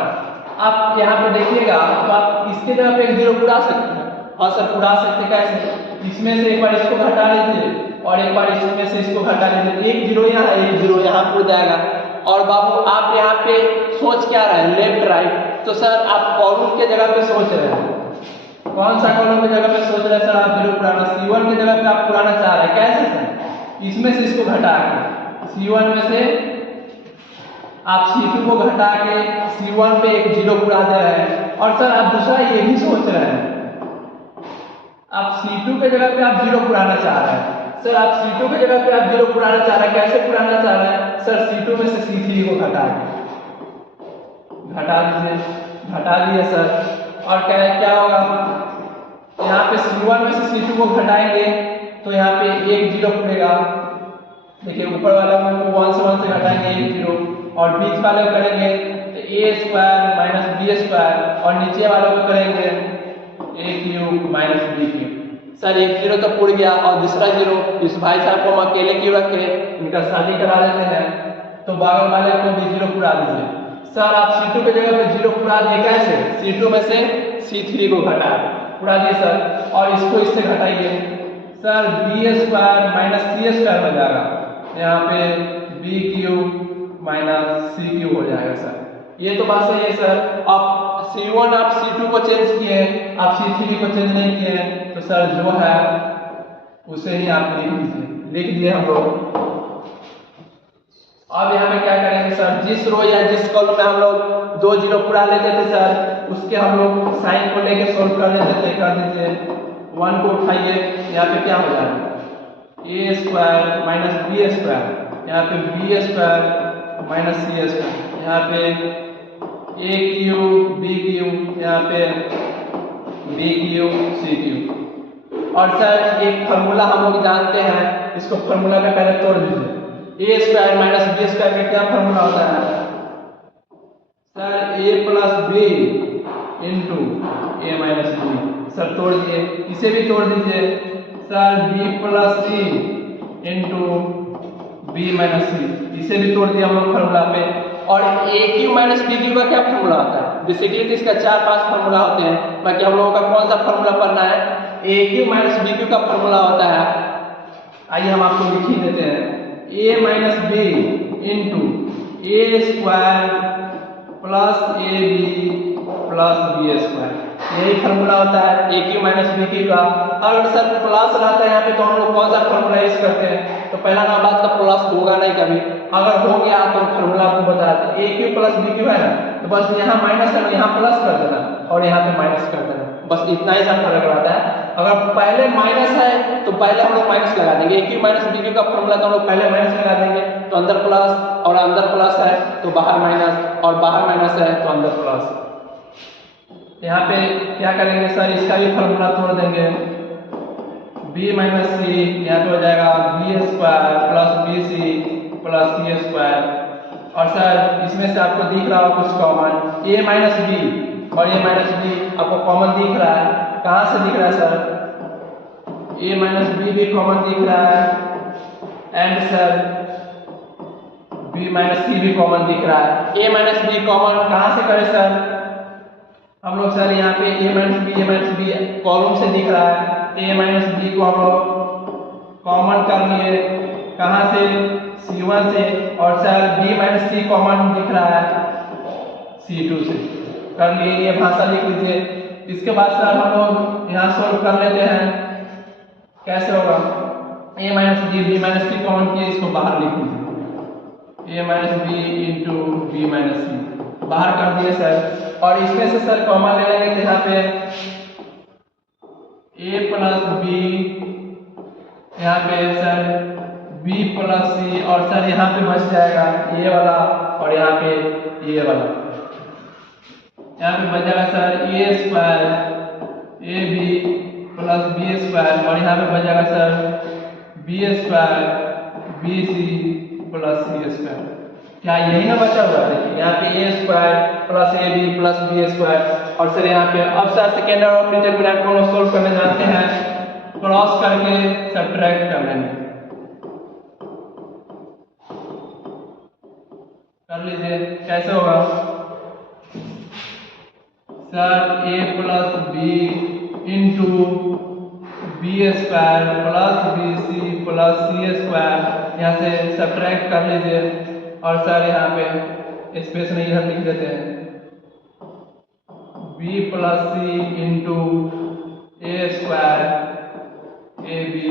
आप यहाँ पे देखिएगा तो आप इसके जगह पे एक 0 उड़ा सकते हैं, हाँ सर उड़ा सकते, कैसे, इसमें से एक बार इसको घटा लीजिए और एक बार इसमें से इसको घटा लीजिए, एक 0 यहाँ एक 0 यहाँ उड़ जाएगा। और बाबू आप यहाँ पे सोच क्या रहे हैं, लेफ्ट राइट, तो सर आप कॉलम के जगह पे सोच रहे हैं, कौन सा कॉलम की जगह पे सोच रहे हैं सर आप 0 पुराना, C1 की जगह पे आप पुराना चाह रहे हैं, कैसे सर, इसमें से इसको घटा के C1 में से आप C2 को घटा के C1 पे एक 0 पुरा दे रहे हैं। और सर आप दूसरा ये भी सोच रहे हैं, आप C2 के जगह पे आप 0 पुराना चाह रहे हैं, सर आप C2 के जगह पे आप 0 पुराना चाह रहे हैं, कैसे पुराना चाह रहे हैं सर, C2 में से C3 को घटा दीजिए, घटा दिए सर, और क्या होगा यहाँ पे C1 में से C2 को घटाएंगे तो यहाँ पे एक 0 पुरेगा, देखिए ऊपर वाला को 1 से 1 से घटाएंगे एक 0 और बीच वाले को करेंगे तो a square minus b square और नीचे वाले को करेंगे a cube minus b cube. Sir एक 0 तो पुर गया और दूसरा 0 इस भाई साहब को हम अकेले क्यों रखे, इनका शादी करा देते हैं। तो बगल वाले को भी 0 पूरा दीजिए। सर आप C2 की जगह पे 0 पूरा दिए कैसे? C2 में से C3 को घटा पूरा दिए सर, और इसको इससे घटाइए sir, b square minus c square हो जाएगा, यहाँ पे b cube minus c cube हो जाएगा सर। ये तो बात सही है सर। आप C1 आप C2 को चेंज किए हैं, आप C3 को चेंज नहीं किए हैं, तो सर जो है उसे ही आप लिख दिए हम लोग। अब यहाँ पे क्या करेंगे सर, जिस रो या जिस कॉलम में हम लोग 2 0 पूरा लेते थे सर, उसके हम लोग साइन को लेके सोल्व कर लेते थे। कर दीजिए 1 को उठाइए, यहाँ पे क्या हो जाएगा a square minus b square, यहाँ पे b square minus c square, यहाँ पे a क्यूब b क्यूब, यहाँ पे b क्यूब c क्यूब। और सर एक फार्मूला हम लोग जानते हैं, इसको फार्मूला में पहले तोड़ दीजिए। a square minus b square का क्या फार्मूला होता है sir? a plus b into a minus b। Sir तोड़ दिए, इसे भी तोड़ दीजिए sir, b plus c into b minus c, इसे भी तोड़ दिया हम लोग फार्मूला पे। और a cube minus b cube का क्या फार्मूला होता है? बेसिकली तो इसका 4-5 फार्मूला होते हैं, बाकी हम लोगों का कौन सा फार्मूला पढ़ना है? a cube minus b cube का फार्मूला होता है, आइए हम आपको लिख ही देते हैं, a minus b into a square plus A B plus B square, यही फार्मूला होता है a cube minus b cube का। अगर सर प्लस रहता है यहाँ पे तो हम लोग कौन सा फार्मूला यूज करते हैं? तो पहला ना बात तो प्लस होगा नहीं कभी, अगर हो गया तो फार्मूला आपको बता देते, a Q plus b Q है ना, तो बस यहाँ माइनस है यहाँ प्लस कर देना और यहाँ पे माइनस कर देना, बस इतना ही सब फर्क रहता है। अगर पहले माइनस है तो पहले हम लोग माइनस लगा देंगे, a cube minus b cube का फार्मूला तो हम लोग पहले माइनस लगा देंगे, तो अंदर प्लस, और अंदर प्लस है तो बाहर माइनस, और बाहर माइनस है तो अंदर प्लस। यहाँ पे क्या करेंगे सर, इसका भी फार्मूला तोड़ देंगे, b माइनस सी, यहाँ पे हो जाएगा b square plus B C plus सी स्क्वायर। और सर इसमें से आपको दिख रहा होगा कुछ कॉमन, a माइनस बी और a माइनस बी आपको कॉमन दिख रहा है, कहाँ से दिख रहा है सर? a माइनस बी भी कॉमन दिख रहा है, and sir b minus c भी कॉमन दिख रहा है। a माइनस बी कॉमन कहाँ से करें सर? हम लोग सर यहाँ पे a माइनस बी कॉलम से दिख रहा है, a माइनस बी को हम लोग कॉमन कर लिए, कहाँ से? C1 से, और सर b माइनस सी कॉमन दिख रहा है C2 से, कर लिए, ये भाषा लिख लीजिए। इसके बाद सर हम लोग यहाँ सोल्व कर लेते हैं, कैसे होगा? a minus b minus C common किए, इसको बाहर लिख लीजिए, a minus B into B minus c बाहर कर दिए सर। और इसमें से सर कॉमन ले लेंगे तो यहाँ पे a प्लस बी, यहाँ पे सर b प्लस सी, और सर यहाँ पे बच जाएगा ये वाला और यहाँ पे ये वाला, यहाँ पे बच जाएगा sir a square a B plus B square, और यहाँ पे बच जाएगा सर b स्क्वायर बी सी प्लस सी स्क्वायर। क्या यही ना बचा हुआ है? यहाँ पे a square plus A B plus B square, और सर यहाँ पे अब सर सेकेंड ऑर्डर डिटरमिनेंट को सोल्व करने जाते हैं, क्रॉस करके सब्ट्रैक्ट कर लेंगे, कर लीजिए, कैसे होगा sir? a plus B into B square plus B C plus C square, यहाँ से सब्ट्रैक्ट कर लीजिए, और सर यहाँ पे स्पेस नहीं इधर लिख देते हैं, b plus c into a square a B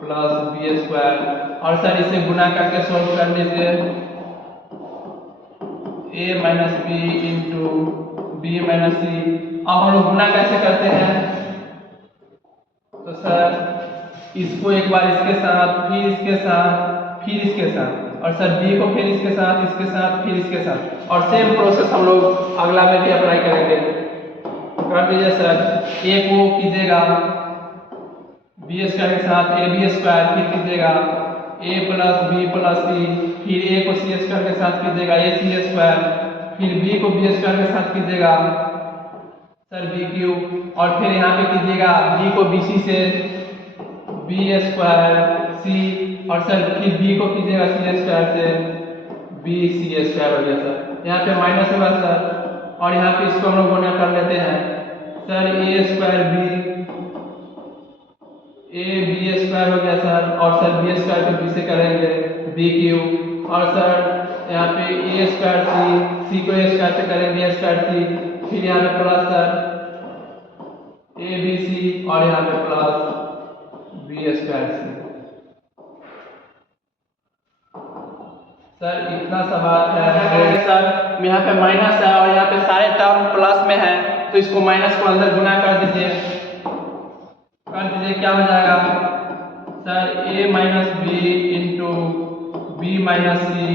plus B square, और सर इसे गुना करके सोल्व कर लीजिए, a minus B into B minus c. अब हम लोग गुना कैसे करते हैं? तो सर इसको एक बार इसके साथ, फिर इसके साथ, फिर इसके साथ, और सर b को फिर इसके साथ, इसके साथ, फिर इसके साथ, और सेम प्रोसेस हम लोग अगला में भी अप्लाई करेंगे। कर दीजिए सर, a को कीजिएगा b स्क्वायर के साथ ए बी स्क्वायर, फिर कीजिएगा a प्लस बी प्लस सी, फिर a को सी स्क्वायर के साथ कीजिएगा ए सी स्क्वायर, फिर b को बी स्क्वायर के साथ कीजिएगा सर बी क्यूब, और फिर यहाँ पे कीजिएगा b को बी सी से बी स्क्वायर सी, और सर फिर b को कीजिएगा सी स्क्वायर से बी सी स्क्वायर हो गया सर। यहाँ पे माइनस होगा सर और यहाँ पे इसको हम लोग गुना कर लेते हैं sir. A square B A B square हो गया सर और सर बी स्क्वायर को बी से करेंगे बी क्यू और सर यहाँ पे ए स्क्वायर सी को ए स्क्वायर से करेंगे ए स्क्वायर सी, फिर यहाँ पे plus sir A B C और यहाँ पे plus B square C. Sir इतना सवाल है सर। यहाँ पे माइनस है और यहाँ पे सारे टर्म प्लस में है तो इसको माइनस को अंदर गुना कर दीजिए क्या हो जाएगा sir a minus B into B minus C.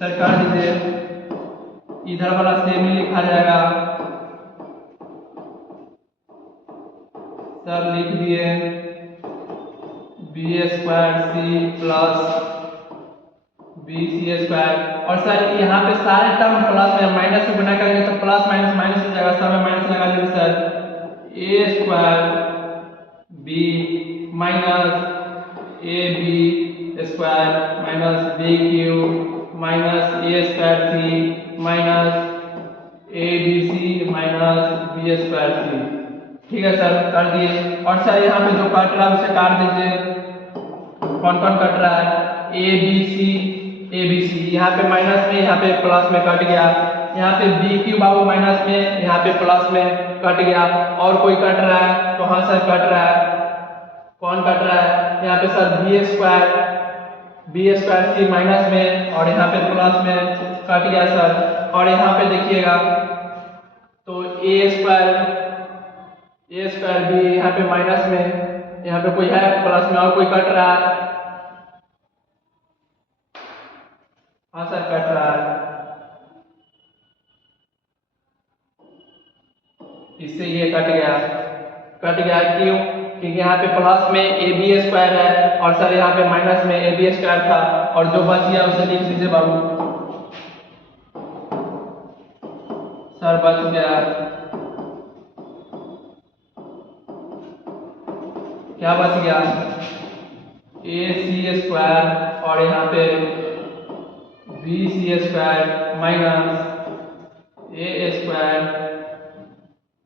Sir कर दीजिए, इधर वाला सेम ही लिखा जाएगा सर। लिख दिए B square C plus B C square और सर यहाँ पे सारे टर्म प्लस में माइनस से गुना करेंगे तो प्लस माइनस माइनस हो जाएगा, सब में माइनस लगा लीजिए sir. A square b minus A B square minus b q minus a square c minus A B C minus B square c. ठीक है सर, कर दिए। और सर यहाँ पे जो कट रहा है उसे काट दीजिए। कौन कौन कट रहा है? ए बी सी, यहाँ पे माइनस में यहाँ पे प्लस में कट गया। यहाँ पे बी क्यू बाबू माइनस में यहाँ पे प्लस में कट गया। और कोई कट रहा है तो हाँ सर कट रहा है। कौन कट रहा है? यहाँ पे sir B square c minus में और यहाँ पे प्लस में कट गया सर। और यहाँ पे देखिएगा तो ए स्क्वायर बी यहाँ पे माइनस में, यहाँ पे कोई है प्लस में और कोई कट रहा है। हाँ सर कट रहा है। इससे ये कट गया क्यों? क्योंकि यहाँ पे प्लस में ए बी स्क्वायर है और सर यहाँ पे माइनस में ए बी स्क्वायर था और जो बच गया उसे लिख दीजिए बाबू। सर बच गया, क्या बच गया? ए सी स्क्वायर और यहाँ पे B C square minus a square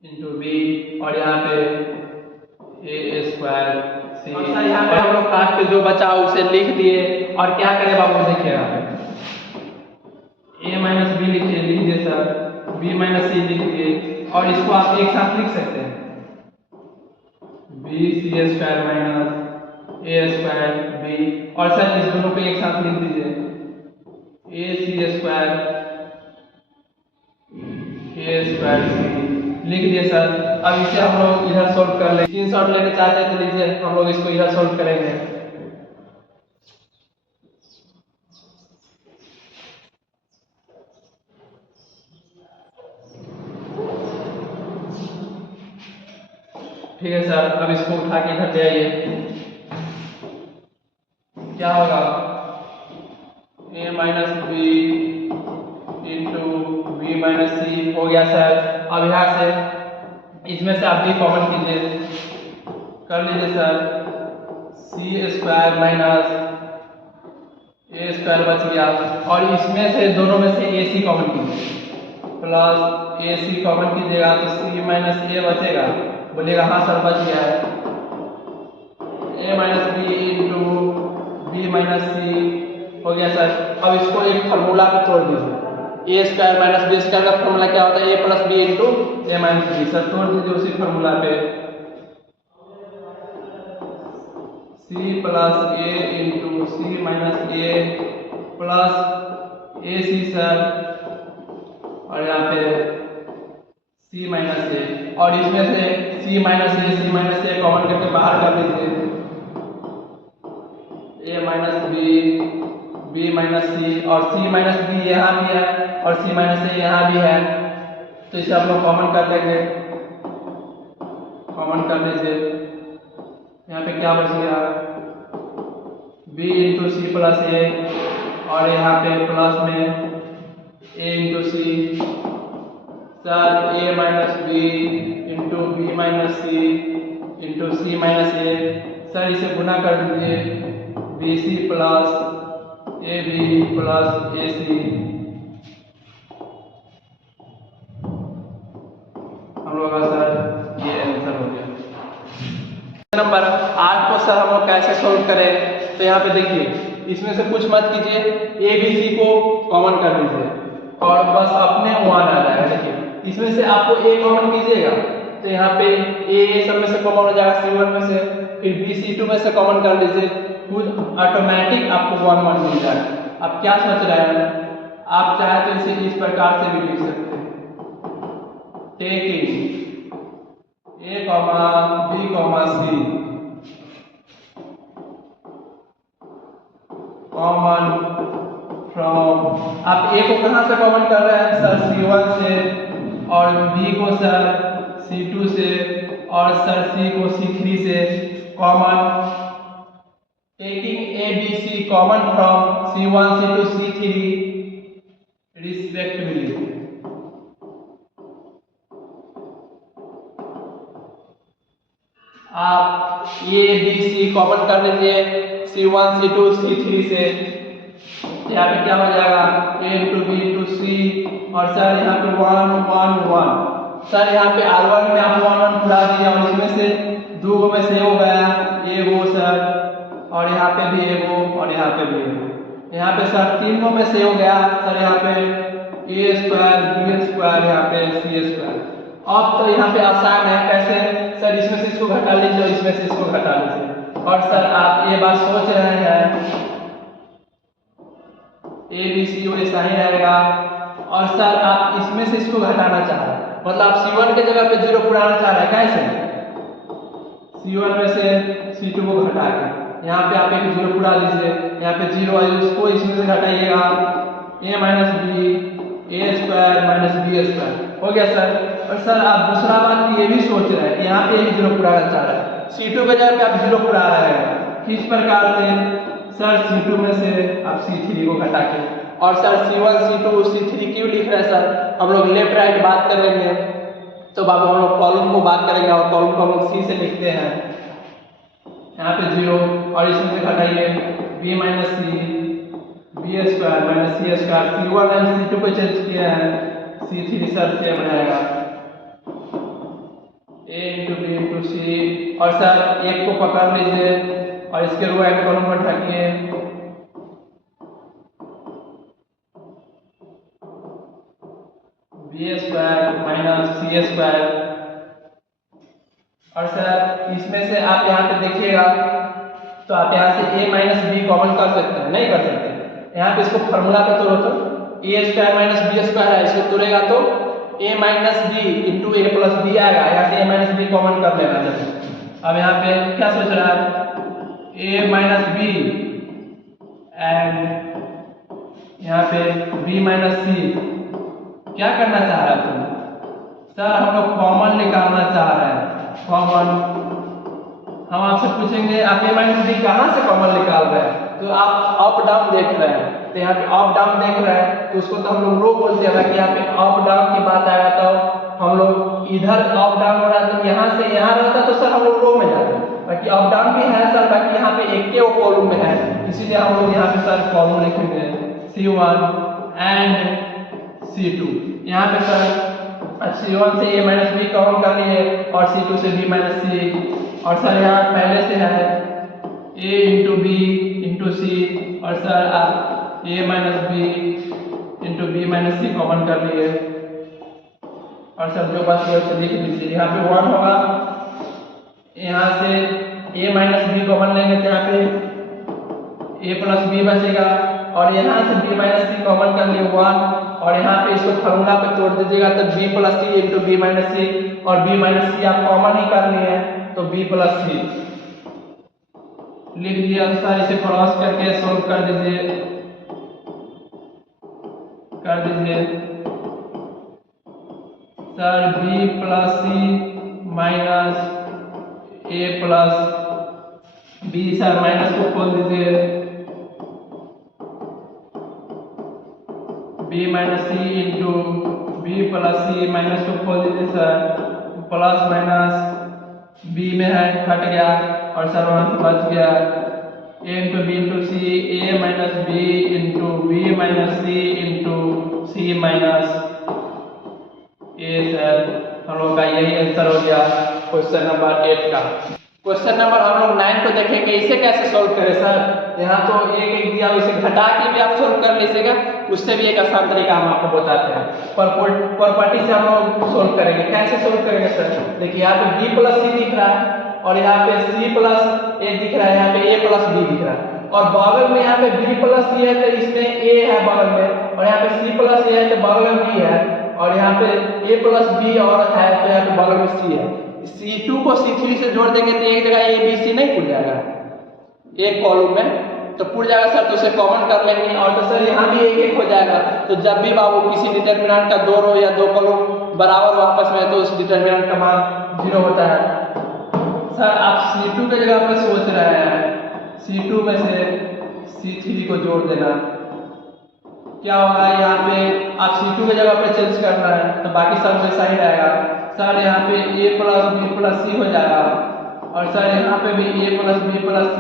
into B और यहाँ पे ए स्क्वायर सी। और सर यहाँ पे हम लोग काट के जो बचा उसे लिख दिए और क्या करें बाबू? देखिए यहाँ पे ए माइनस बी लीजिए सर, बी माइनस सी लिख दिए और इसको आप एक साथ लिख सकते हैं B C square minus a square B. और सर इस दोनों को एक साथ लिख दीजिए ए सी स्क्वायर ए स्क्वायर सी लिख दिए सर। अब इसे हम लोग इधर सोल्व कर लेंगे। स्क्रीनशॉट लेना चाहते हैं तो लीजिए, हम लोग इसको इधर सोल्व करेंगे। ठीक है सर, अब इसको उठा के इधर ले आइए। क्या होगा? A minus B into B minus c हो गया सर। अब यहाँ से इसमें से आप बी कॉमन कीजिए, कर लीजिए sir. C square minus a square बच गया और इसमें से दोनों में से ए सी कॉमन कीजिए, प्लस ए सी कॉमन कीजिएगा तो सी माइनस ए बचेगा। बोलिएगा हाँ सर बच गया है। A minus B into B minus c हो गया सर। अब इसको एक फार्मूला पे तोड़ दीजिए। ए स्क्वायर माइनस बी स्क्वायर का फॉर्मूला क्या होता है? ए प्लस बी इंटू ए माइनस बी। सर तोड़ दीजिए उसी फॉर्मूला पे। सी plus A into C minus A plus a C sir और यहाँ पे सी माइनस ए और इसमें से सी माइनस ए कॉमन करके बाहर कर दीजिए। ए माइनस बी माइनस सी और सी माइनस बी यहाँ भी है और सी माइनस ए यहाँ भी है तो इसे हम लोग कॉमन कर लेंगे। कॉमन कर लीजिए, यहाँ पे क्या बच गया? B into c plus a और यहाँ पे प्लस में a into c sir. A minus B into B minus C into C minus a. Sir इसे गुना कर दीजिए b C plus A B plus a c, हम लोग का सर ये आंसर हो गया। नंबर 8 को सर हम लोग कैसे सोल्व करें, तो यहाँ पे देखिए इसमें से कुछ मत कीजिए, ए बी सी को कॉमन कर लीजिए और बस अपने 1 आ जाएगा। देखिए इसमें से आपको ए कॉमन कीजिएगा तो यहाँ पे ए सब में से कॉमन हो जाएगा, C1 में से, फिर B C2 में से कॉमन कर लीजिए, खुद ऑटोमेटिक आपको 1 1 मिल जाएगा। आप क्या सोच रहे हैं, आप चाहे तो इसे इस प्रकार से भी लिख सकते हैं, taking A, B, C common from, आप A को कहाँ से कॉमन कर रहे हैं सर, C1 से, और B को सर C2 से, और सर C को C3 से common, taking A, B, C common from C1, C2, C3 respectively. आप A, B, C कॉमन कर लीजिए C1, C2, C3 से, यहाँ पे क्या हो जाएगा A into B into C, और सर यहाँ पे 1 1 1, सर यहाँ पे R1 में आप 1 1 पूरा दिया और इसमें से 2 में से हो गया ए वो सर, और यहाँ पे भी ए वो, और यहाँ पे भी ए वो, यहाँ पे सर 3 में से हो गया सर, यहाँ पे A स्क्वायर B स्क्वायर, यहाँ पे C स्क्वायर। अब तो यहाँ पे आसान है, कैसे सर, इसमें से इसको घटा लीजिए और इसमें से इसको घटा लीजिए, और सर आप ये बात सोच रहे हैं ए बी सी वैसा ही रहेगा, और सर आप इसमें से इसको घटाना चाह रहे हैं, मतलब आप C1 के जगह पे 0 पुराना चाह रहे हैं, कैसे C1 में से C2 को घटा के यहाँ पे आप एक 0 पुरा लीजिए, यहाँ पे 0 है उसको इसमें से घटाइएगा, a minus B A square minus B square हो गया सर। और सर आप दूसरा बात ये भी सोच रहे हैं, यहाँ पे एक 0 पुराना चाह रहे हैं, C2 के जगह पे आप 0 पुरा रहे हैं, किस प्रकार से सर, C2 में से आप C3 को घटा के, और सर C1 C2 C3 क्यों लिख रहे हैं सर, हम लोग लेफ्ट राइट बात करेंगे तो बाबू हम लोग कॉलम को बात करेंगे, और कॉलम को हम लोग C से लिखते हैं, यहाँ पे 0 और इसमें से घटाइए B minus C B square minus C square, C1 and C2 को चेंज किया है, C3 सर सेम रहेगा A into B into C, और सर एक को पकड़ लीजिए और इसके रो एंड कॉलम को ढकिए, B square minus C square, और सर इसमें से आप यहाँ पे देखिएगा तो आप यहाँ से A माइनस बी कॉमन कर सकते हैं, नहीं कर सकते, यहाँ पे इसको फॉर्मूला पे तोड़ो तो A square minus B square है, इसको तोड़ेगा तो A minus B into A plus B आएगा, यहाँ से A माइनस बी कॉमन कर लेना। अब यहाँ पे क्या सोच रहा है, A माइनस बी एंड यहाँ पे B माइनस C, क्या करना चाह रहा है तुम सर, हम लोग कॉमन निकालना चाह रहे हैं, कॉमन। हम आपसे पूछेंगे आप A माइनस बी कहाँ से कॉमन निकाल रहे हैं, तो आप अप डाउन देख रहे हैं, तो यहाँ पे अप डाउन देख रहे हैं तो उसको तो हम लोग रो बोलते हैं कि यहाँ पे अप डाउन की बात आएगा तो हम लोग इधर अप डाउन हो रहा है तो यहाँ से यहाँ रहता तो सर हम लोग रो में जाते हैं, बाकी अप डाउन भी है सर, बाकी यहाँ पे एक के वो कॉलम में है, इसीलिए हम लोग यहाँ पे सर कॉलम लिखेंगे C1 एंड C2। यहाँ पे सर C1 से A माइनस बी कॉमन कर लिए और C2 से B माइनस C, और सर यहाँ पहले से है A into B into C, और सर आप A minus B into B minus C common कर लिए, और सर जो बच गया उसे लिख दीजिए, यहाँ पे 1 होगा, यहाँ से A माइनस बी कॉमन लेंगे तो यहाँ पे A प्लस बी बचेगा, और यहाँ से B माइनस सी कॉमन कर लिए 1, और यहाँ पे इसको फॉर्मूला पे तोड़ दीजिएगा तो B plus c into B minus c, और B माइनस सी आप कॉमन ही कर लिए हैं तो B प्लस सी लिख दिया। सर इसे क्रॉस करके सोल्व कर दीजिए, sir B plus C minus A plus B, sir minus को खोल दीजिए, B माइनस सी into B plus C, minus को खोल दीजिए सर, प्लस माइनस B में है कट गया, और सर वहाँ बच गया a into B into c, A minus B into B minus C into C minus a. Sir हम लोग का यही आंसर हो गया क्वेश्चन नंबर 8 का। क्वेश्चन नंबर हम लोग 9 को देखेंगे, इसे कैसे सोल्व करें सर। यहाँ तो एक एक दिया, इसे घटा के भी आप सोल्व कर लीजिएगा, उससे भी एक आसान तरीका हम आपको बताते हैं। प्रॉपर्टी से हम लोग सोल्व करेंगे। कैसे सोल्व करेंगे सर, देखिए यहाँ पे b प्लस सी दिख रहा है और यहाँ पे c प्लस a दिख रहा है, यहाँ पे a प्लस b दिख रहा है और बगल में यहाँ पे b प्लस c है तो इसमें a है बगल में, और यहाँ पे c प्लस a है तो बगल में b है, और यहाँ पे a प्लस b और है तो यहाँ पे बगल में c है। C2 को C3 से जोड़ देंगे तो एक जगह a b c नहीं खुल जाएगा एक कॉलम में, तो पुर जाएगा सर, तो उसे कॉमन कर लेंगे और तो सर यहाँ भी एक एक हो जाएगा। तो जब भी बाबू किसी डिटरमिनेंट का दो रो या दो कॉलम बराबर हो आपस में तो उस डिटरमिनेंट का मान 0 होता है। सर आप C2 के जगह पर सोच रहे हैं C2 में से C3 को जोड़ देना, क्या होगा यहाँ पे आप C2 के जगह पर चेंज करना है तो बाकी सब वैसा ही रहेगा। सर यहाँ पे a plus b plus c हो जाएगा और सर यहाँ पे भी a plus b plus c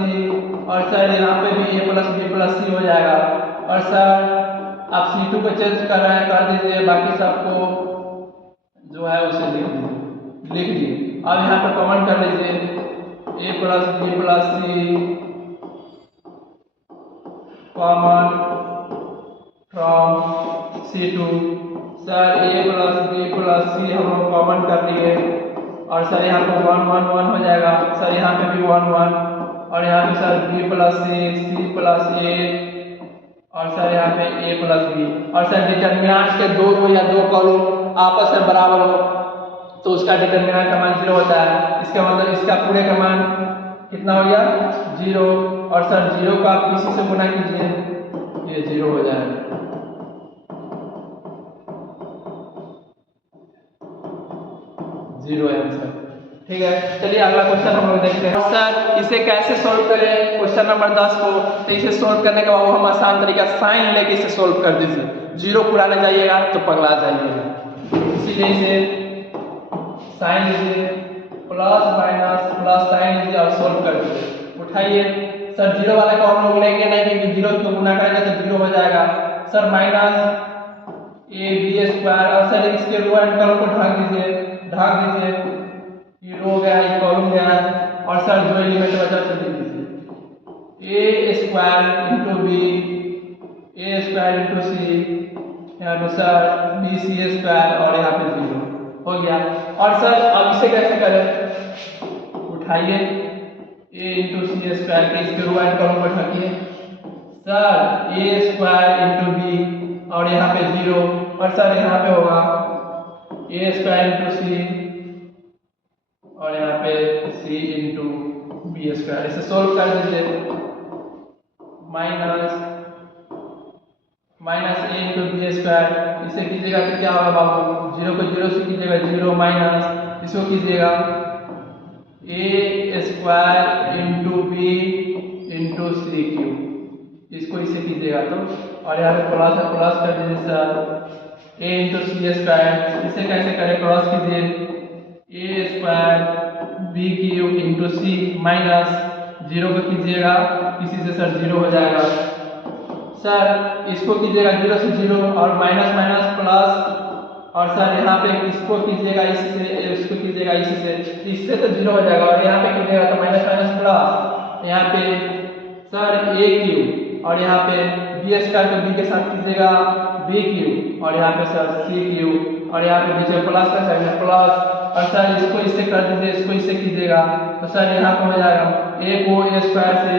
और सर यहाँ पे भी a plus b plus c हो जाएगा। और सर आप C2 को चेंज कर रहे हैं कर दीजिए, बाकी सबको जो है उसे लिख दीजिए। अब यहाँ पे कॉमन कर लीजिए a plus b plus c common from C2। Sir a plus b plus c हम लोग कॉमन कर लिए और सर यहाँ पे 1 1 1 हो जाएगा, सर यहाँ पे भी 1 1 और यहाँ पे sir b plus c plus a और सर यहाँ पे a प्लस b। और सर डिटरमिनेंट के दो रो या दो कॉलम आपस में बराबर हो तो उसका डिटरमिनेंट का मान 0 होता है। इसका मतलब इसका पूरे का मान कितना हो गया 0, और सर 0 को आप किसी से गुना कीजिए ये 0 हो जाएगा। जीरो आंसर, ठीक है। चलिए अगला क्वेश्चन हम लोग देखते हैं। सर इसे कैसे सोल्व करें क्वेश्चन नंबर 10 को, तो इसे सोल्व करने के बाद हम आसान तरीका साइन लेके इसे सोल्व कर दीजिए। 0 पुराने जाइएगा तो पगला जाइएगा, इसीलिए इसे साइन लीजिए प्लस माइनस प्लस साइन लीजिए और सोल्व कर दीजिए। उठाइए सर 0 वाले को हम लोग लेंगे नहीं क्योंकि 0 को गुना करेंगे तो 0 हो जाएगा। सर माइनस ab स्क्वायर और सर इसके रो एंड कॉलम को ढाक दीजिए, ये रो गया ये कॉलम गया और सर जो एलिमेंट बचा उसे लिख दीजिए a square into b a square into c, यहाँ पे सर bc स्क्वायर और यहाँ पे 0 हो गया। और सर अब इसे कैसे करें, उठाइए a इंटू सी स्क्वायर के इसके रो एंड कॉलम को ढाकिए, sir a square into b और यहाँ पे 0 और सर यहाँ पे होगा a स्क्वायर इंटू c और यहाँ पे c इंटू बी स्क्वायर। इसे सोल्व कर दीजिए, minus a into B square, इसे कीजिएगा तो क्या होगा बाबू 0 को 0 से कीजिएगा 0 माइनस इसको कीजिएगा a square into B into C cube, इसको इसे कीजिएगा तो, और यहाँ पे प्लस है प्लस कर दीजिए sir a into C square, इसे कैसे करें क्रॉस कीजिए a square B cube into C minus 0 को कीजिएगा इसी से सर 0 हो जाएगा। सर इसको कीजिएगा 0 से 0 और माइनस माइनस प्लस और सर यहाँ पे इसको कीजिएगा इससे इसको कीजिएगा इससे तो 0 हो जाएगा और यहाँ पे कीजिएगा तो माइनस माइनस प्लस, यहाँ पे सर a क्यूब और यहाँ पे बी स्क्वायर को b के साथ कीजिएगा b क्यूब और यहाँ पे सर c क्यूब और यहाँ पे नीचे प्लस का साइन है प्लस और सर इसको इससे कर दीजिए इसको इससे कीजिएगा तो सर यहाँ पे हो जाएगा a को a स्क्वायर से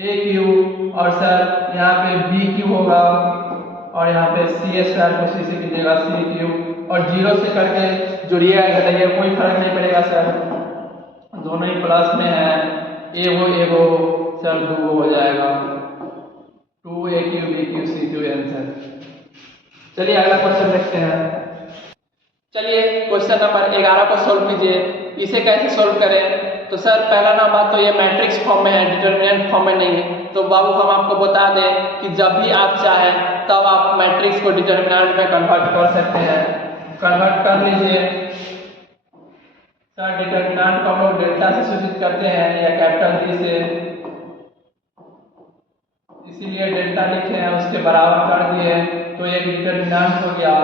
a क्यूब और सर यहाँ पे b क्यूब होगा और यहाँ पे c स्क्वायर को c से कीजिएगा c क्यूब और 0 से करके जोड़िएगा घटाइए कोई फर्क नहीं पड़ेगा सर, दोनों ही प्लस में है, एगो सर 2 हो जाएगा 2a cube b cube c cube answer. चलिए अगला क्वेश्चन देखते हैं। चलिए क्वेश्चन नंबर 11 को सोल्व कीजिए। इसे कैसे सोल्व करें, तो सर पहला ना बात तो ये मैट्रिक्स फॉर्म में है, डिटरमिनेंट फॉर्म में नहीं है। तो बाबू हम आपको बता दें कि जब भी आप चाहें तब आप मैट्रिक्स को डिटरमिनेंट में कन्वर्ट कर सकते हैं। कन्वर्ट कर लीजिए सर, डिटरमिनेंट को हम लोग डेल्टा से सूचित करते हैं या कैपिटल D से। इसीलिए डेल्टा लिखे हैं, उसके बराबर कर दिए तो एक डिटर्मिनेंट हो गया।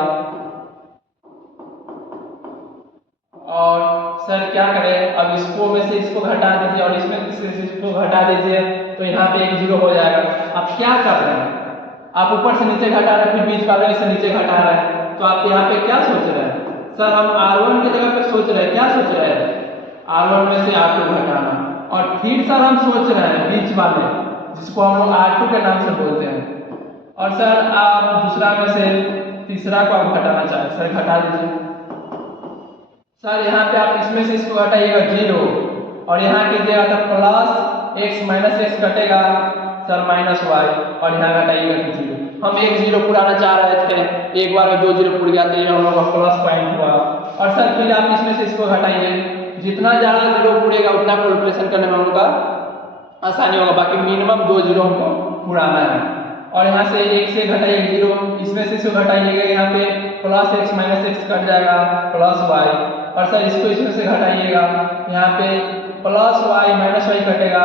और सर क्या करें, अब इसको में से इसको घटा दीजिए और इसमें से इसको घटा दीजिए तो यहाँ पे एक जीरो हो जाएगा। अब क्या कर रहे हैं, आप ऊपर से नीचे घटा रहे हैं, फिर बीच वाले से नीचे घटा रहे हैं, तो आप यहाँ पे क्या सोच रहे हैं? सर हम R1 की जगह पे सोच रहे हैं, क्या सोच रहे हैं? R1 में से R2 घटाना, और फिर सर हम सोच रहे हैं बीच वाले जिसको हम लोग R2 के नाम से बोलते हैं। और सर आप दूसरा में से तीसरा को आप घटाना चाहें, सर घटा दीजिए। सर यहाँ पे आप इसमें से इसको घटाइएगा जीरो, और यहाँ कीजिएगा तो प्लस एक्स माइनस एक्स कटेगा सर माइनस वाई, और यहाँ घटाइएगा तो जीरो। हम एक जीरो पुराना चाह रहे थे, एक बार में 2 जीरो पुर गया तो ये हम लोग का प्लस पॉइंट हुआ। और सर फिर आप इसमें से इसको घटाइए, जितना ज़्यादा जीरो पुरेगा उतना कैलकुलेशन करने में हम लोग का आसानी होगा, बाकी मिनिमम 2 जीरो हमको पुराना है। और यहाँ से एक से घटाइए जीरो, इसमें से इसको घटाइएगा, यहाँ पे plus x minus x cut जाएगा प्लस वाई, और सर इसको इसमें से घटाइएगा, यहाँ पे प्लस वाई माइनस वाई कटेगा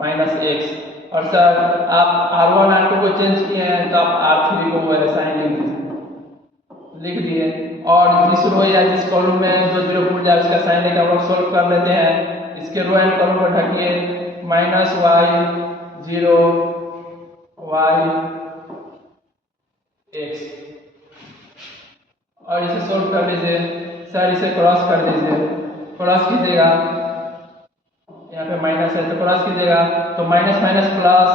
माइनस एक्स। और सर आप R1 R2 को चेंज किए हैं तो आप R3 को वैसा ही लिख दिए, और जिस रो या जिस कॉलम में जो जीरो पुर जाए उसका साइन लेकर हम लोग सोल्व कर लेते हैं। इसके रो एंड कॉलम को ढकिए, minus y zero y x, और इसे सोल्व कर लीजिए। सर इसे क्रॉस कर दीजिए, क्रॉस कीजिएगा, यहाँ पे माइनस है तो क्रॉस कीजिएगा तो minus minus plus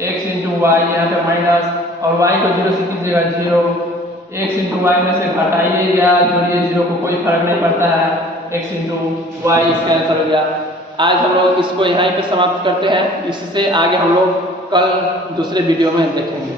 X into Y, यहाँ पे माइनस, और वाई को जीरो से कीजिएगा जीरो, एक्स इंटू वाई में से घटाइएगा जोड़िए जीरो को, कोई फर्क नहीं पड़ता है, एक्स इंटू वाई इसका आंसर हो गया। आज हम लोग इसको यहीं पे समाप्त करते हैं, इससे आगे हम लोग कल दूसरे वीडियो में देखेंगे।